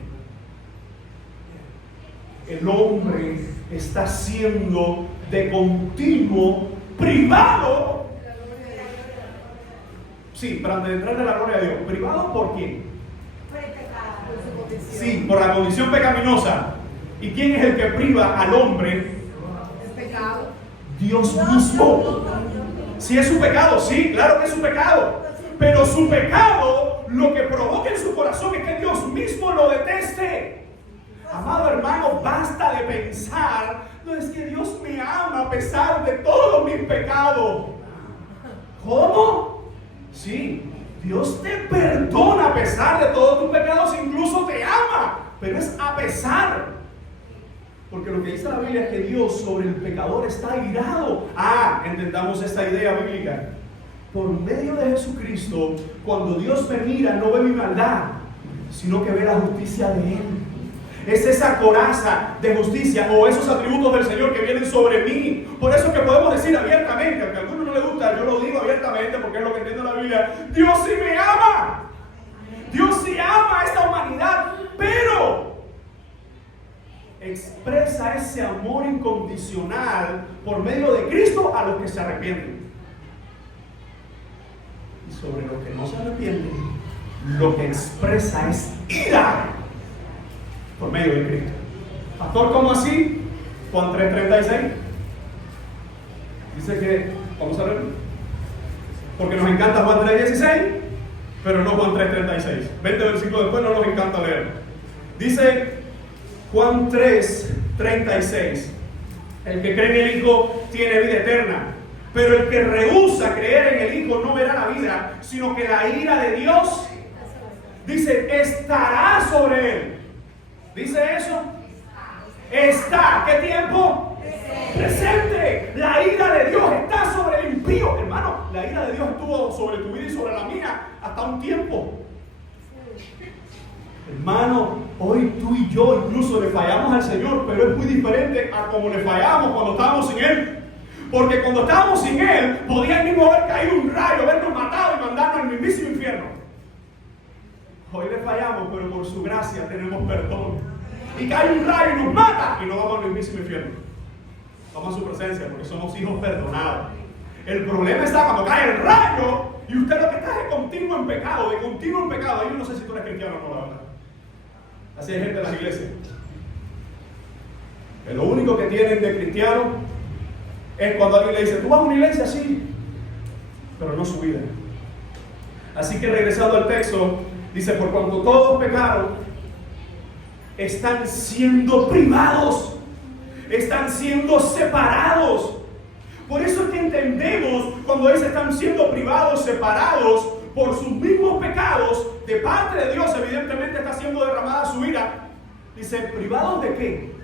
El hombre está siendo de continuo privado. Sí, para entrar de la gloria de Dios. ¿Privado por quién? Sí, por la condición pecaminosa. ¿Y quién es el que priva al hombre? El pecado. Dios mismo. Si es su pecado, sí, claro que es su pecado. Pero su pecado lo que provoca en su corazón es que Dios mismo lo deteste. Amado hermano, basta de pensar, no es que Dios me ama a pesar de todos mis pecados. ¿Cómo? Sí. Dios te perdona a pesar de todos tus pecados, incluso te ama, pero es a pesar. Porque lo que dice la Biblia es que Dios sobre el pecador está irado. Entendamos esta idea bíblica. Por medio de Jesucristo, cuando Dios me mira, no ve mi maldad, sino que ve la justicia de Él. Es esa coraza de justicia o esos atributos del Señor que vienen sobre mí. Por eso que podemos decir abiertamente, aunque a alguno no le gusta, yo lo digo abiertamente porque es lo que entiende la Biblia: Dios sí me ama. Dios sí ama a esta humanidad, pero expresa ese amor incondicional por medio de Cristo a los que se arrepienten. Y sobre los que no se arrepienten, lo que expresa es ira por medio de Cristo. Pastor, ¿cómo así? Juan 3:36 dice que, vamos a ver, porque nos encanta Juan 3:16, pero no Juan 3:36. 20 versículos después no nos encanta leer. Dice Juan 3:36: el que cree en el Hijo tiene vida eterna, pero el que rehúsa creer en el Hijo no verá la vida, sino que la ira de Dios, dice, estará sobre él. ¿Dice eso? Está. ¿Qué tiempo? Presente. La ira de Dios está sobre el impío. Hermano, la ira de Dios estuvo sobre tu vida y sobre la mía hasta un tiempo. Hermano, hoy tú y yo incluso le fallamos al Señor, pero es muy diferente a como le fallamos cuando estábamos sin Él. Porque cuando estábamos sin Él, podía mismo haber caído un rayo, habernos matado y mandarnos al mismísimo infierno. Hoy le fallamos, pero por su gracia tenemos perdón. Y cae un rayo y nos mata y nos vamos al mismísimo infierno. Vamos a su presencia porque somos hijos perdonados. El problema está cuando cae el rayo y usted lo que está es de continuo en pecado, de continuo en pecado. Yo no sé si tú eres cristiano o no, la verdad. Así hay gente en las iglesias. Que lo único que tienen de cristiano es cuando alguien le dice: ¿tú vas a una iglesia? Sí, pero no su vida. Así que regresando al texto, dice: por cuanto todos pecaron, están siendo privados, están siendo separados. Por eso es que entendemos cuando dice están siendo privados, separados por sus mismos pecados, de parte de Dios, evidentemente está siendo derramada su ira. Dice, ¿privados de qué?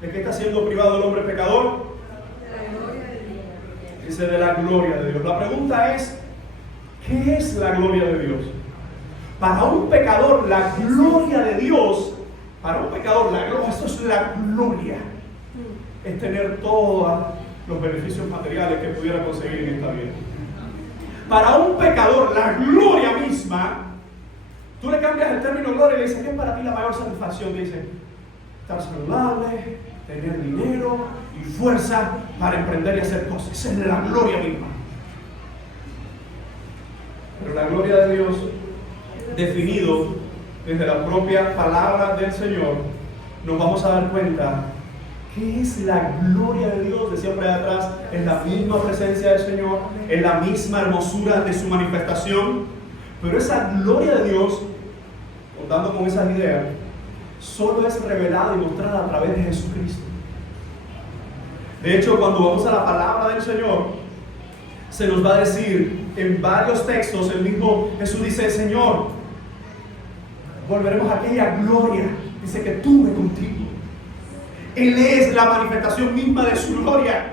¿De qué está siendo privado el hombre pecador? De la gloria de Dios. Dice, de la gloria de Dios. La pregunta es, ¿qué es la gloria de Dios? Para un pecador, la gloria de Dios, para un pecador, la gloria, eso es la gloria. Es tener todos los beneficios materiales que pudiera conseguir en esta vida. Para un pecador, la gloria misma, tú le cambias el término gloria y le dices, ¿qué es para ti la mayor satisfacción? Te dice, estar saludable, tener dinero y fuerza para emprender y hacer cosas. Esa es la gloria misma. Pero la gloria de Dios, definido desde la propia palabra del Señor, nos vamos a dar cuenta que es la gloria de Dios. Decía por ahí atrás, es la misma presencia del Señor, es la misma hermosura de su manifestación, pero esa gloria de Dios, contando con esas ideas, solo es revelada y mostrada a través de Jesucristo. De hecho, cuando vamos a la palabra del Señor, se nos va a decir en varios textos, el mismo Jesús dice, Señor, volveremos a aquella gloria, dice, que tuve contigo. Él es la manifestación misma de su gloria,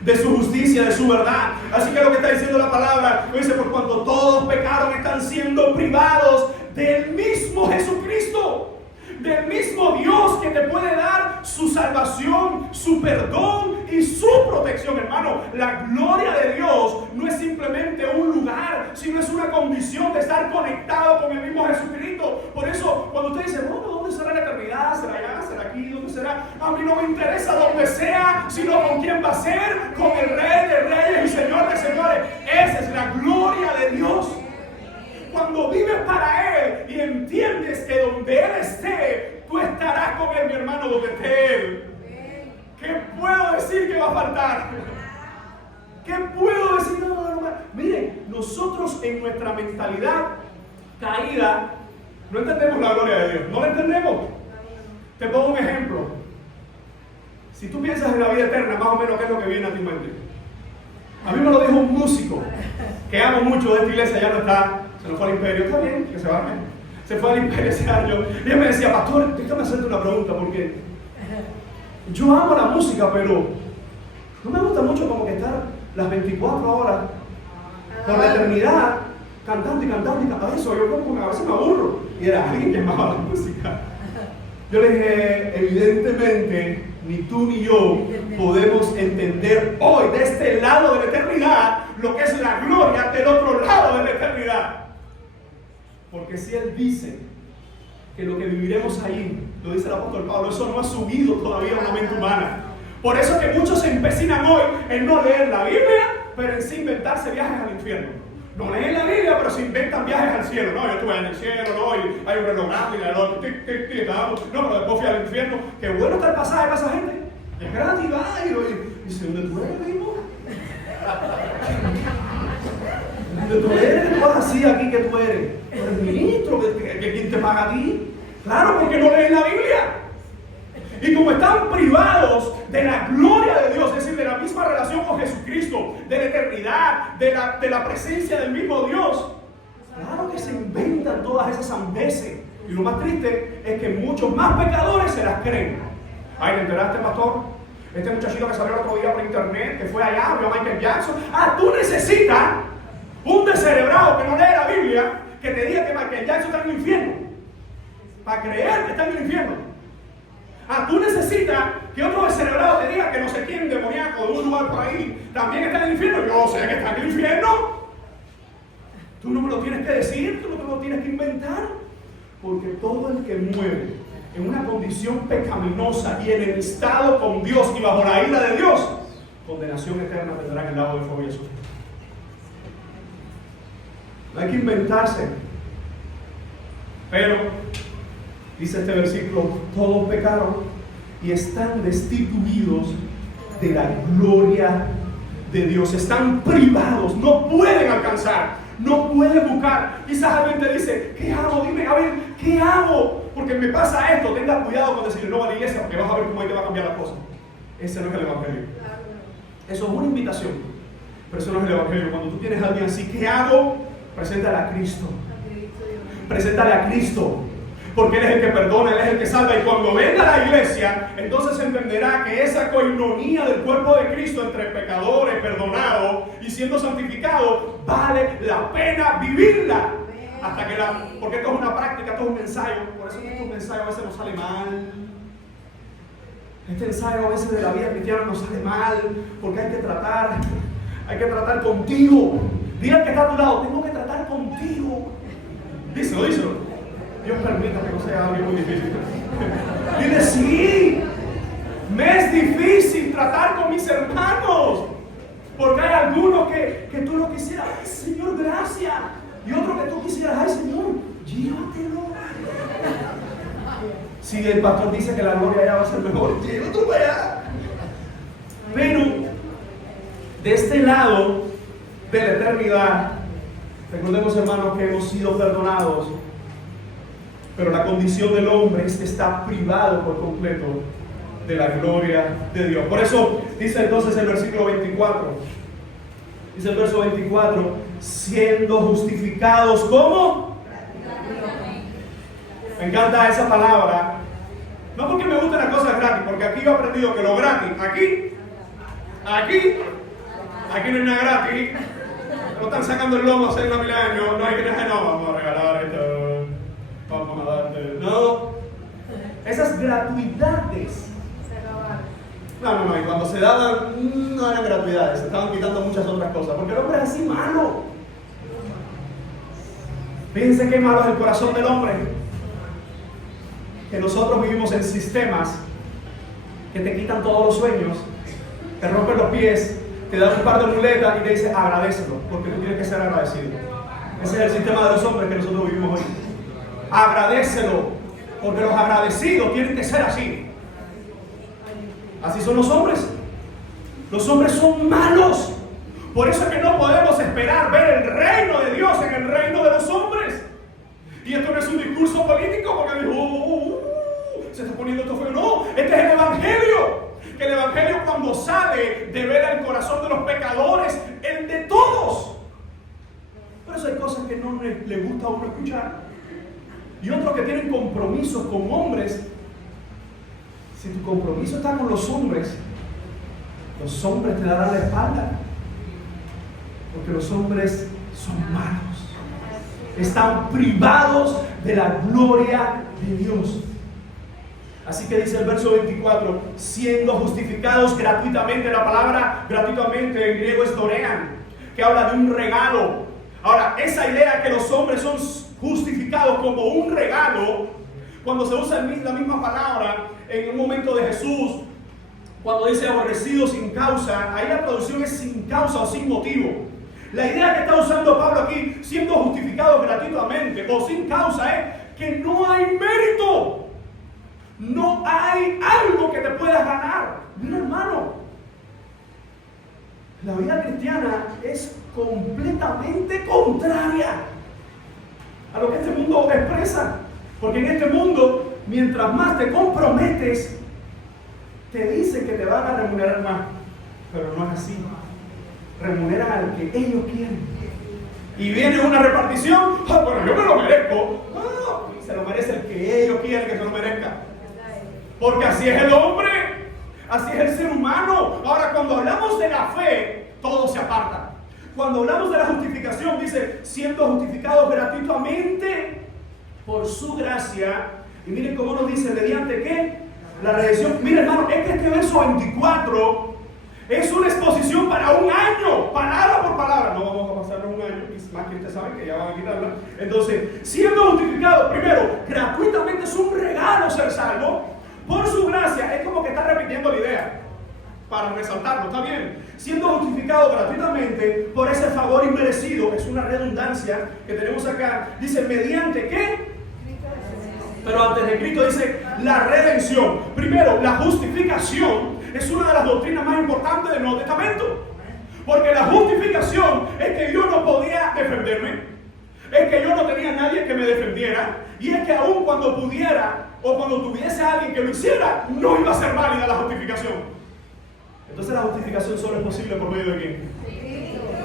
de su justicia, de su verdad. Así que lo que está diciendo la palabra, dice, por cuanto todos pecaron, están siendo privados del mismo Jesucristo, del mismo Dios que te puede dar su salvación, su perdón y su protección, hermano. La gloria de Dios no es simplemente un lugar, sino es una condición de estar conectado con el mismo Jesucristo. Por eso, cuando usted dice, bueno, ¿dónde será la eternidad? ¿Será allá? ¿Será aquí? ¿Dónde será? A mí no me interesa dónde sea, sino con quién va a ser, con el Rey de Reyes y Señor de Señores. Esa es la gloria de Dios. Cuando vives para Él y entiendes que donde Él esté, tú estarás con Él, mi hermano, donde esté Él. ¿Qué puedo decir que va a faltar? ¿Qué puedo decir? No. Miren, nosotros en nuestra mentalidad caída no entendemos la gloria de Dios. No la entendemos. Te pongo un ejemplo. Si tú piensas en la vida eterna, más o menos, ¿qué es lo que viene a tu mente? A mí me lo dijo un músico que amo mucho de esta iglesia, ya no está. Se nos fue al imperio, está bien, que se vaya. Se fue al imperio ese año. Y él me decía, pastor, déjame hacerte una pregunta, porque yo amo la música, pero no me gusta mucho como que estar las 24 horas por la eternidad cantando y cantando y cantando. Eso, yo como que a veces me aburro. Y era alguien que amaba la música. Yo le dije, evidentemente, ni tú ni yo podemos entender hoy, de este lado de la eternidad, lo que es la gloria del otro lado de la eternidad. Porque si Él dice que lo que viviremos ahí, lo dice el apóstol Pablo, eso no ha subido todavía a una mente humana. Por eso que muchos se empecinan hoy en no leer la Biblia, pero en sí inventarse viajes al infierno. No leen la Biblia, pero se inventan viajes al cielo. No, yo estuve en el cielo, no, y hay un reloj grande y el otro, no, pero después fui al infierno. Qué bueno está el pasaje para esa gente. Es gratis, va, y dice, ¿dónde tú eres, mismo? ¿Dónde tú eres? ¿Qué vas así aquí que tú eres? ¿Tú eres ministro? ¿Quién te paga a ti? Claro, porque no leen la Biblia. Y como están privados de la gloria de Dios, es decir, de la misma relación con Jesucristo, de la eternidad, de la presencia del mismo Dios, claro que se inventan todas esas sandeces. Y lo más triste es que muchos más pecadores se las creen. Ay, ¿le enteraste, pastor? Este muchachito que salió el otro día por internet, que fue allá, vio a Michael Jackson. Tú necesitas un descerebrado que no lee la Biblia, que te diga que Michael Jackson está en el infierno, para creer que está en el infierno. Tú necesitas que otro descerebrado te diga que no sé quién demoníaco de un lugar por ahí también está en el infierno. Yo sé que está en el infierno. Tú no me lo tienes que decir, tú no me lo tienes que inventar. Porque todo el que muere en una condición pecaminosa y enemistado con Dios y bajo la ira de Dios, condenación eterna tendrá en el lago de fuego y azufre. No hay que inventarse. Pero dice este versículo, todos pecaron y están destituidos de la gloria de Dios. Están privados, no pueden alcanzar, no pueden buscar. Quizás alguien te dice, ¿qué hago? Dime, a ver, ¿qué hago? Porque me pasa esto. Tenga cuidado con decirle no a la iglesia, porque vas a ver cómo ahí te va a cambiar las cosas. Ese no es el evangelio. Eso es una invitación, pero eso no es el evangelio. Cuando tú tienes a alguien así, ¿qué hago? Preséntale a Cristo. Preséntale a Cristo, porque Él es el que perdona, Él es el que salva. Y cuando venga a la iglesia, entonces entenderá que esa coinonía del cuerpo de Cristo entre pecadores, perdonados y siendo santificados, vale la pena vivirla. Hasta que porque esto es una práctica, esto es un ensayo. Por eso estos ensayos a veces nos sale mal. Este ensayo a veces de la vida cristiana nos sale mal, porque hay que tratar contigo. Dile al que está a tu lado, tengo que tratar contigo. Díselo. Dios permita que no sea algo muy difícil. Dile, sí, me es difícil tratar con mis hermanos, porque hay algunos que tú no quisieras, ay Señor, gracias, y otros que tú quisieras, ay Señor, llévatelo. Si el pastor dice que la gloria ya va a ser mejor, llévatelo para allá. Pero de este lado de la eternidad, recordemos, hermanos, que hemos sido perdonados, pero la condición del hombre es que está privado por completo de la gloria de Dios. Por eso dice entonces el versículo 24, dice el verso 24, siendo justificados, ¿cómo? Me encanta esa palabra. No porque me gusten las cosas gratis, porque aquí yo he aprendido que lo gratis, aquí no hay nada gratis. No están sacando el lomo hace una mil años, no hay que decir, no, vamos a regalar esto, vamos a darte. No, esas gratuidades. No, y cuando se daban, no eran gratuidades, se estaban quitando muchas otras cosas, porque el hombre es así malo. Fíjense qué malo es el corazón del hombre. Que nosotros vivimos en sistemas que te quitan todos los sueños, te rompen los pies, te dan un par de muletas y te dicen agradécelo, porque tú tienes que ser agradecido. Ese es el sistema de los hombres que nosotros vivimos hoy. Agradécelo, porque los agradecidos tienen que ser así. Así son los hombres. Los hombres son malos. Por eso es que no podemos esperar ver el reino de Dios en el reino de los hombres. Y esto no es un discurso político porque dijo, se está poniendo esto feo. No, este es el evangelio. Que el evangelio, cuando sale, devela el corazón de los pecadores, el de todos. Por eso hay cosas que no le gusta a uno escuchar. Y otros que tienen compromisos con hombres. Si tu compromiso está con los hombres te darán la espalda. Porque los hombres son malos. Están privados de la gloria de Dios. Así que dice el verso 24, siendo justificados gratuitamente. La palabra gratuitamente en griego es dorean, que habla de un regalo. Ahora, esa idea que los hombres son justificados como un regalo, cuando se usa la misma palabra en un momento de Jesús, cuando dice aborrecido sin causa, ahí la traducción es sin causa o sin motivo. La idea que está usando Pablo aquí, siendo justificados gratuitamente o sin causa, es que no hay mérito. No hay algo que te puedas ganar. Mira, hermano, la vida cristiana es completamente contraria a lo que este mundo expresa. Porque en este mundo, mientras más te comprometes, te dicen que te van a remunerar más. Pero no es así. Remuneran al que ellos quieren. Y viene una repartición. Bueno, yo me lo merezco. No, se lo merece el que ellos quieren que se lo merezca. Porque así es el hombre, así es el ser humano. Ahora, cuando hablamos de la fe, todo se aparta. Cuando hablamos de la justificación, dice, siendo justificados gratuitamente por su gracia. Y miren cómo nos dice, ¿mediante qué? La redención. Miren, hermano, es que este verso 24 es una exposición para un año, palabra por palabra. No vamos a pasarnos un año, más que ustedes saben que ya van a quitarla. Entonces, siendo justificado, primero, gratuitamente es un regalo ser salvo. Por su gracia, es como que está repitiendo la idea, para resaltarlo, está bien. Siendo justificado gratuitamente por ese favor inmerecido, es una redundancia que tenemos acá. Dice, ¿mediante qué? Pero antes de Cristo dice, la redención. Primero, la justificación es una de las doctrinas más importantes del Nuevo Testamento. Porque la justificación es que yo no podía defenderme, es que yo no tenía nadie que me defendiera, y es que aun cuando pudiera o cuando tuviese a alguien que lo hiciera, no iba a ser válida la justificación. Entonces la justificación solo es posible por medio de quién?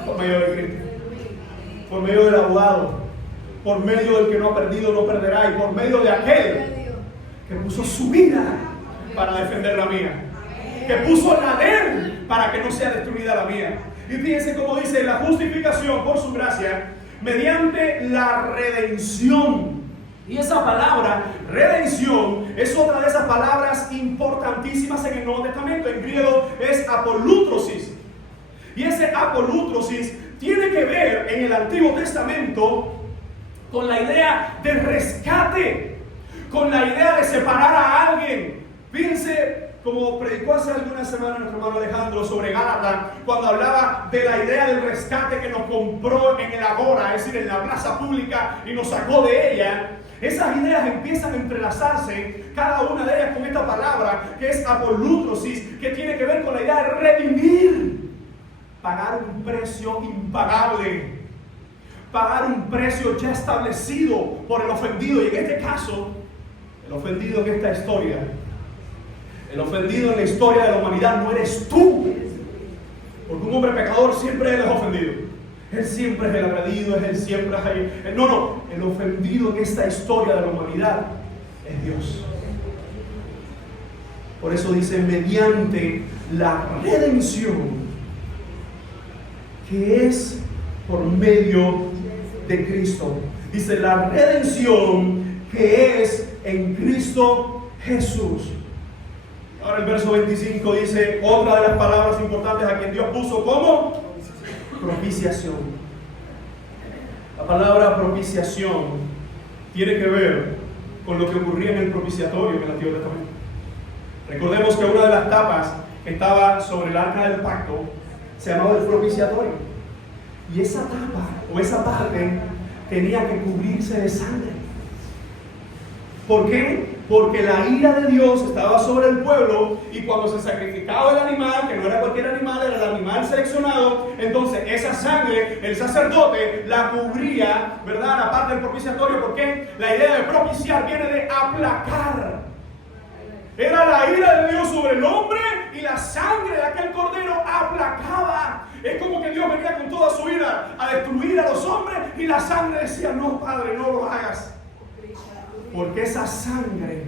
Por medio de Cristo. Por medio del abogado. por medio del que no ha perdido, no perderá, y por medio de aquel que puso su vida para defender la mía, que puso la de él para que no sea destruida la mía. Y fíjense cómo dice: la justificación por su gracia mediante la redención. Y esa palabra, redención, es otra de esas palabras importantísimas en el Nuevo Testamento. En griego es apolútrosis. Y ese apolútrosis tiene que ver en el Antiguo Testamento con la idea de rescate, con la idea de separar a alguien. Fíjense, como predicó hace algunas semanas nuestro hermano Alejandro sobre Gálatas, cuando hablaba de la idea del rescate que nos compró en el agora, es decir, en la plaza pública, y nos sacó de ella. Esas ideas empiezan a entrelazarse, cada una de ellas con esta palabra que es apolútrosis, que tiene que ver con la idea de redimir, pagar un precio impagable, pagar un precio ya establecido por el ofendido. Y en este caso, el ofendido en esta historia, el ofendido en la historia de la humanidad no eres tú, porque un hombre pecador siempre él es ofendido. Él siempre es el agredido, es él siempre es ahí. No, el ofendido en esta historia de la humanidad es Dios. Por eso dice: mediante la redención que es por medio de Cristo. Dice: la redención que es en Cristo Jesús. Ahora el verso 25 dice otra de las palabras importantes a quien Dios puso como propiciación. La palabra propiciación tiene que ver con lo que ocurría en el propiciatorio en el Antiguo Testamento. Recordemos que una de las tapas que estaba sobre el arca del pacto se llamaba el propiciatorio. Y esa tapa o esa parte tenía que cubrirse de sangre. ¿Por qué? Porque la ira de Dios estaba sobre el pueblo, y cuando se sacrificaba el animal, que no era cualquier animal, era el animal seleccionado, entonces esa sangre, el sacerdote la cubría, ¿verdad? La parte del propiciatorio, porque la idea de propiciar viene de aplacar. Era la ira de Dios sobre el hombre, y la sangre de aquel cordero aplacaba. Es como que Dios venía con toda su ira a destruir a los hombres, y la sangre decía: no, Padre, no lo hagas. Porque esa sangre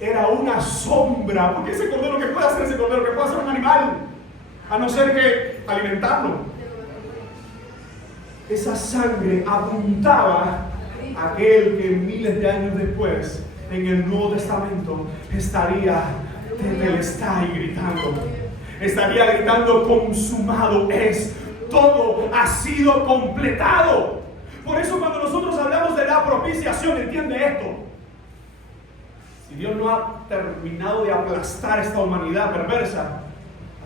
era una sombra. Porque ese cordero, ¿qué puede hacer ese cordero? ¿Qué puede hacer un animal? A no ser que alimentarlo. Esa sangre apuntaba a aquel que miles de años después, en el Nuevo Testamento, estaría tetelestai gritando. Estaría gritando: consumado es. Todo ha sido completado. Por eso cuando nosotros hablamos de la propiciación, entiende esto. Si Dios no ha terminado de aplastar esta humanidad perversa,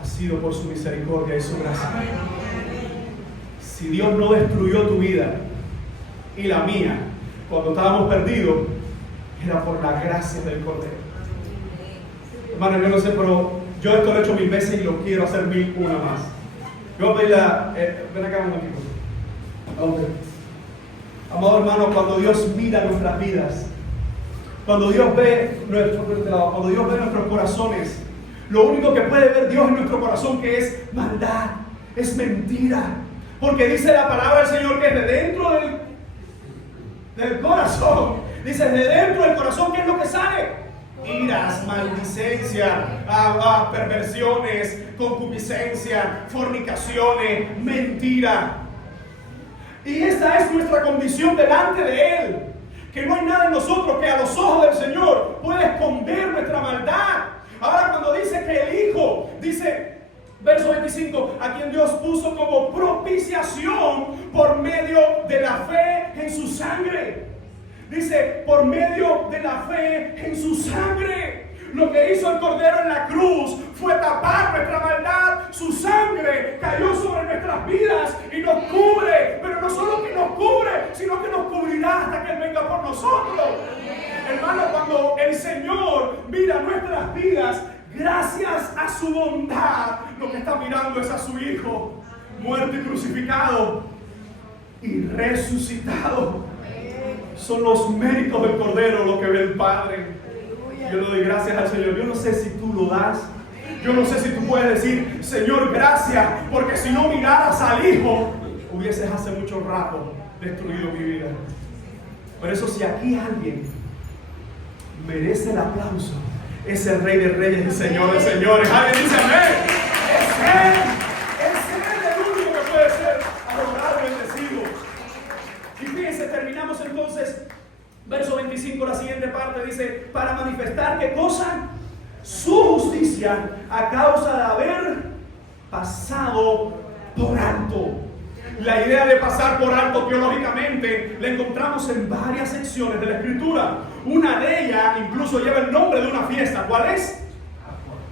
ha sido por su misericordia y su gracia. Si Dios no destruyó tu vida y la mía cuando estábamos perdidos, era por la gracia del Cordero. Hermano, yo no sé, pero yo esto lo he hecho 1000 veces y lo quiero hacer 1001 más. Yo voy a pedirle ven acá un momentito. Amado hermano, cuando Dios mira nuestras vidas, cuando Dios ve nuestros corazones, lo único que puede ver Dios en nuestro corazón que es maldad, es mentira. Porque dice la palabra del Señor que de dentro del corazón, dice de dentro del corazón, ¿qué es lo que sale? Iras, maldicencia, perversiones, concupiscencia, fornicaciones, mentira. Y esta es nuestra condición delante de Él. Que no hay nada en nosotros que a los ojos del Señor pueda esconder nuestra maldad. Ahora cuando dice que el Hijo, dice, verso 25, a quien Dios puso como propiciación por medio de la fe en su sangre. Dice, por medio de la fe en su sangre. Lo que hizo el Cordero en la cruz fue tapar nuestra maldad. Su sangre cayó sobre nuestras vidas y nos cubre. Pero no solo que nos cubre, sino que nos cubrirá hasta que Él venga por nosotros. Hermano, cuando el Señor mira nuestras vidas, gracias a su bondad, lo que está mirando es a su Hijo, muerto y crucificado y resucitado. Son los méritos del Cordero lo que ve el Padre. Yo le doy gracias al Señor. Yo no sé si tú lo das. Yo no sé si tú puedes decir, Señor, gracias, porque si no miraras al Hijo, hubieses hace mucho rato destruido mi vida. Por eso si aquí alguien merece el aplauso, es el Rey de Reyes y Señor de Señores. Alguien dice amén. Es Él el único que puede ser adorado y bendecido. Y fíjense, terminamos entonces, verso 25, la siguiente parte dice, para manifestar ¿qué cosa? Su justicia a causa de haber pasado por alto. La idea de pasar por alto teológicamente la encontramos en varias secciones de la Escritura. Una de ellas incluso lleva el nombre de una fiesta. ¿Cuál es?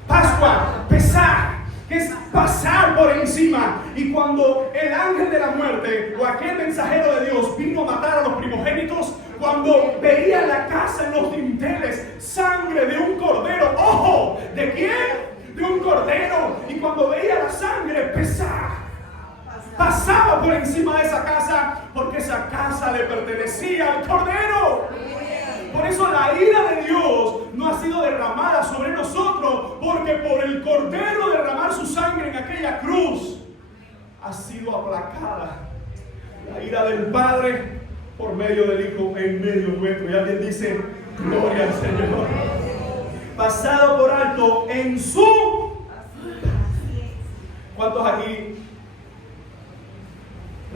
Pascua, pesar, que es pasar por encima. Y cuando el ángel de la muerte o aquel mensajero de Dios vino a matar a los primogénitos, cuando veía la casa en los dinteles, sangre de un cordero, ¡ojo! ¿De quién? De un cordero. Y cuando veía la sangre, pesar, pasaba por encima de esa casa, porque esa casa le pertenecía al cordero. Por eso la ira de Dios no ha sido derramada sobre nosotros, porque por el cordero derramar su sangre en aquella cruz ha sido aplacada la ira del Padre por medio del Hijo en medio nuestro. Y alguien dice, gloria al Señor. Pasado por alto en su... ¿Cuántos aquí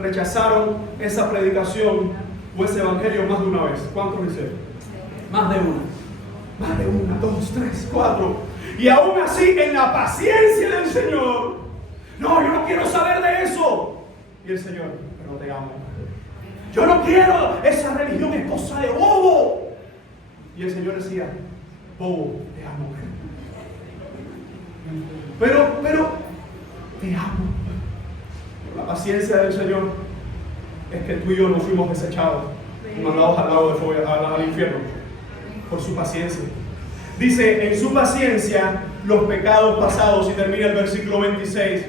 rechazaron esa predicación o ese evangelio más de una vez? ¿Cuántos lo hicieron? Más de una. Más de una, dos, tres, cuatro. Y aún así, en la paciencia del Señor, no, yo no quiero saber de eso. Y el Señor, pero te amo. Yo no quiero, esa religión es cosa de bobo. Y el Señor decía, bobo, te amo. Pero, te amo. La paciencia del Señor es que tú y yo nos fuimos desechados y mandados al lado de fuego, al infierno, por su paciencia. Dice, en su paciencia, los pecados pasados, y termina el versículo 26,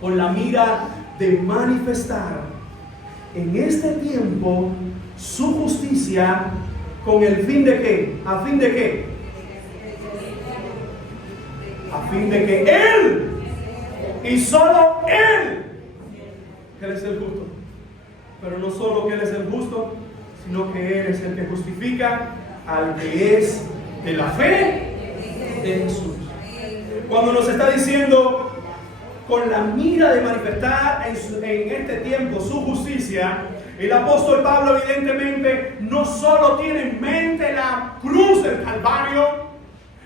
con la mira de manifestar en este tiempo su justicia, con el fin de ¿qué? ¿A fin de qué? A fin de que Él, y solo Él, Él es el justo. Pero no solo que Él es el justo, sino que Él es el que justifica al que es de la fe de Jesús. Cuando nos está diciendo con la mira de manifestar en este tiempo su justicia, el apóstol Pablo evidentemente no solo tiene en mente la cruz del Calvario,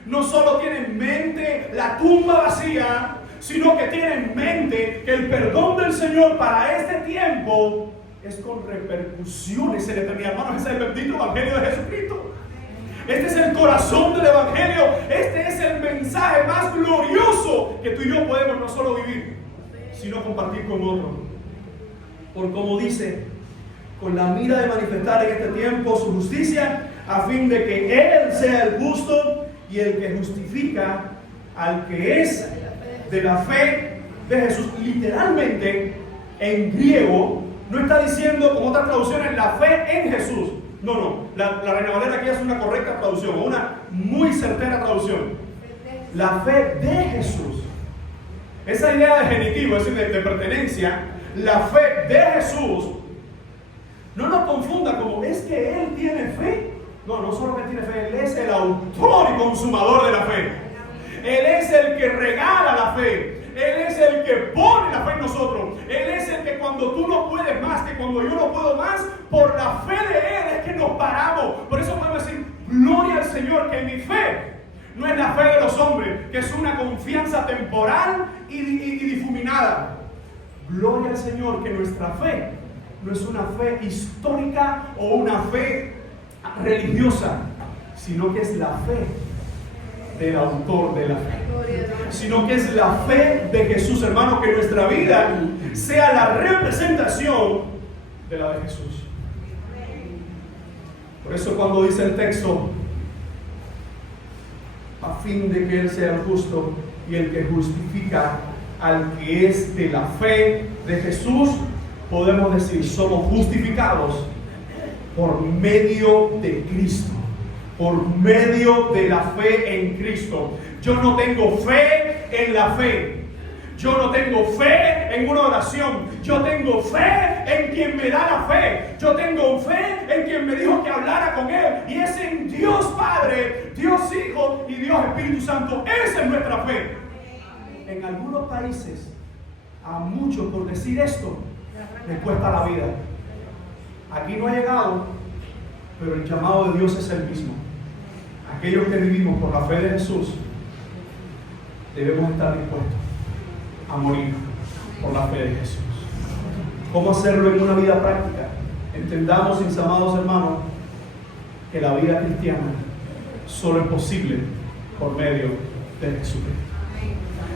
no solo tiene en mente la tumba vacía, sino que tiene en mente que el perdón del Señor para este tiempo es con repercusiones en la eternidad. Hermanos, ese es el bendito evangelio de Jesucristo. Este es el corazón del evangelio. Este es el mensaje más glorioso que tú y yo podemos no solo vivir, sino compartir con otros. Por como dice, con la mira de manifestar en este tiempo su justicia, a fin de que Él sea el justo y el que justifica al que es de la fe de Jesús. Literalmente, en griego, no está diciendo, como otras traducciones, la fe en Jesús. No. La Reina Valera aquí hace una correcta traducción, una muy certera traducción. La fe de Jesús. Esa idea de genitivo, es decir, de pertenencia, la fe de Jesús, no nos confunda como es que Él tiene fe. No solo que tiene fe, Él es el autor y consumador de la fe. Él es el que regala la fe. Él es el que pone la fe en nosotros. Él es el que cuando tú no puedes más, que cuando yo no puedo más, por la fe de Él es que nos paramos. Por eso podemos decir, gloria al Señor, que mi fe no es la fe de los hombres, que es una confianza temporal y difuminada. Gloria al Señor, que nuestra fe no es una fe histórica o una fe religiosa, sino que es la fe del autor de la fe, sino que es la fe de Jesús, hermano, que nuestra vida sea la representación de la de Jesús. Por eso cuando dice el texto, a fin de que Él sea el justo y el que justifica al que es de la fe de Jesús, podemos decir, somos justificados por medio de Cristo. Por medio de la fe en Cristo. Yo no tengo fe en la fe. Yo no tengo fe en una oración. Yo tengo fe en quien me da la fe. Yo tengo fe en quien me dijo que hablara con Él. Y es en Dios Padre, Dios Hijo y Dios Espíritu Santo. Esa es nuestra fe. En algunos países, a muchos por decir esto, les cuesta la vida. Aquí no ha llegado, pero el llamado de Dios es el mismo. Aquellos que vivimos por la fe de Jesús, debemos estar dispuestos a morir por la fe de Jesús. ¿Cómo hacerlo en una vida práctica? Entendamos, mis amados hermanos, que la vida cristiana solo es posible por medio de Jesucristo.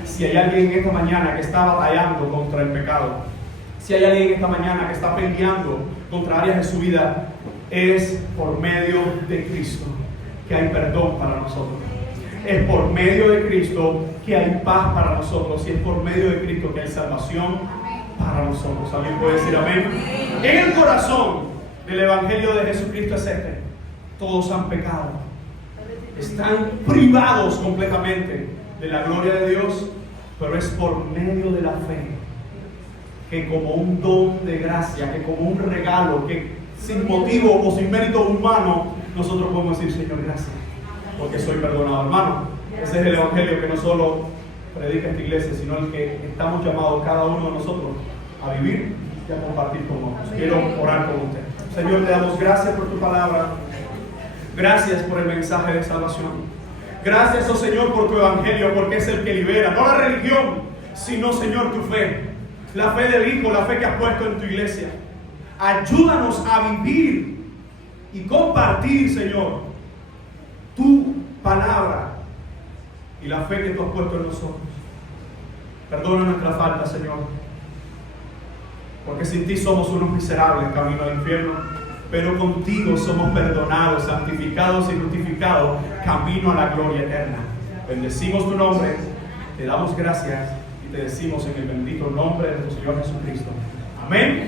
Si hay alguien en esta mañana que está batallando contra el pecado, si hay alguien en esta mañana que está peleando contra áreas de su vida, es por medio de Cristo que hay perdón para nosotros. Es por medio de Cristo que hay paz para nosotros. Y es por medio de Cristo que hay salvación para nosotros. ¿Alguien puede decir amén? En el corazón del Evangelio de Jesucristo es este: todos han pecado, están privados completamente de la gloria de Dios, pero es por medio de la fe que, como un don de gracia, que como un regalo, que sin motivo o sin mérito humano, nosotros podemos decir: Señor, gracias, porque soy perdonado. Hermano, ese es el Evangelio que no solo predica esta iglesia, sino el que estamos llamados cada uno de nosotros a vivir y a compartir con otros. Quiero orar con usted. Señor, te damos gracias por tu palabra. Gracias por el mensaje de salvación. Gracias, oh Señor, por tu Evangelio, porque es el que libera, no la religión, sino, Señor, tu fe. La fe del Hijo, la fe que has puesto en tu iglesia. Ayúdanos a vivir y compartir, Señor, tu palabra y la fe que tú has puesto en nosotros. Perdona nuestra falta, Señor, porque sin ti somos unos miserables camino al infierno, pero contigo somos perdonados, santificados y justificados camino a la gloria eterna. Bendecimos tu nombre, te damos gracias y te decimos en el bendito nombre de nuestro Señor Jesucristo. Amén.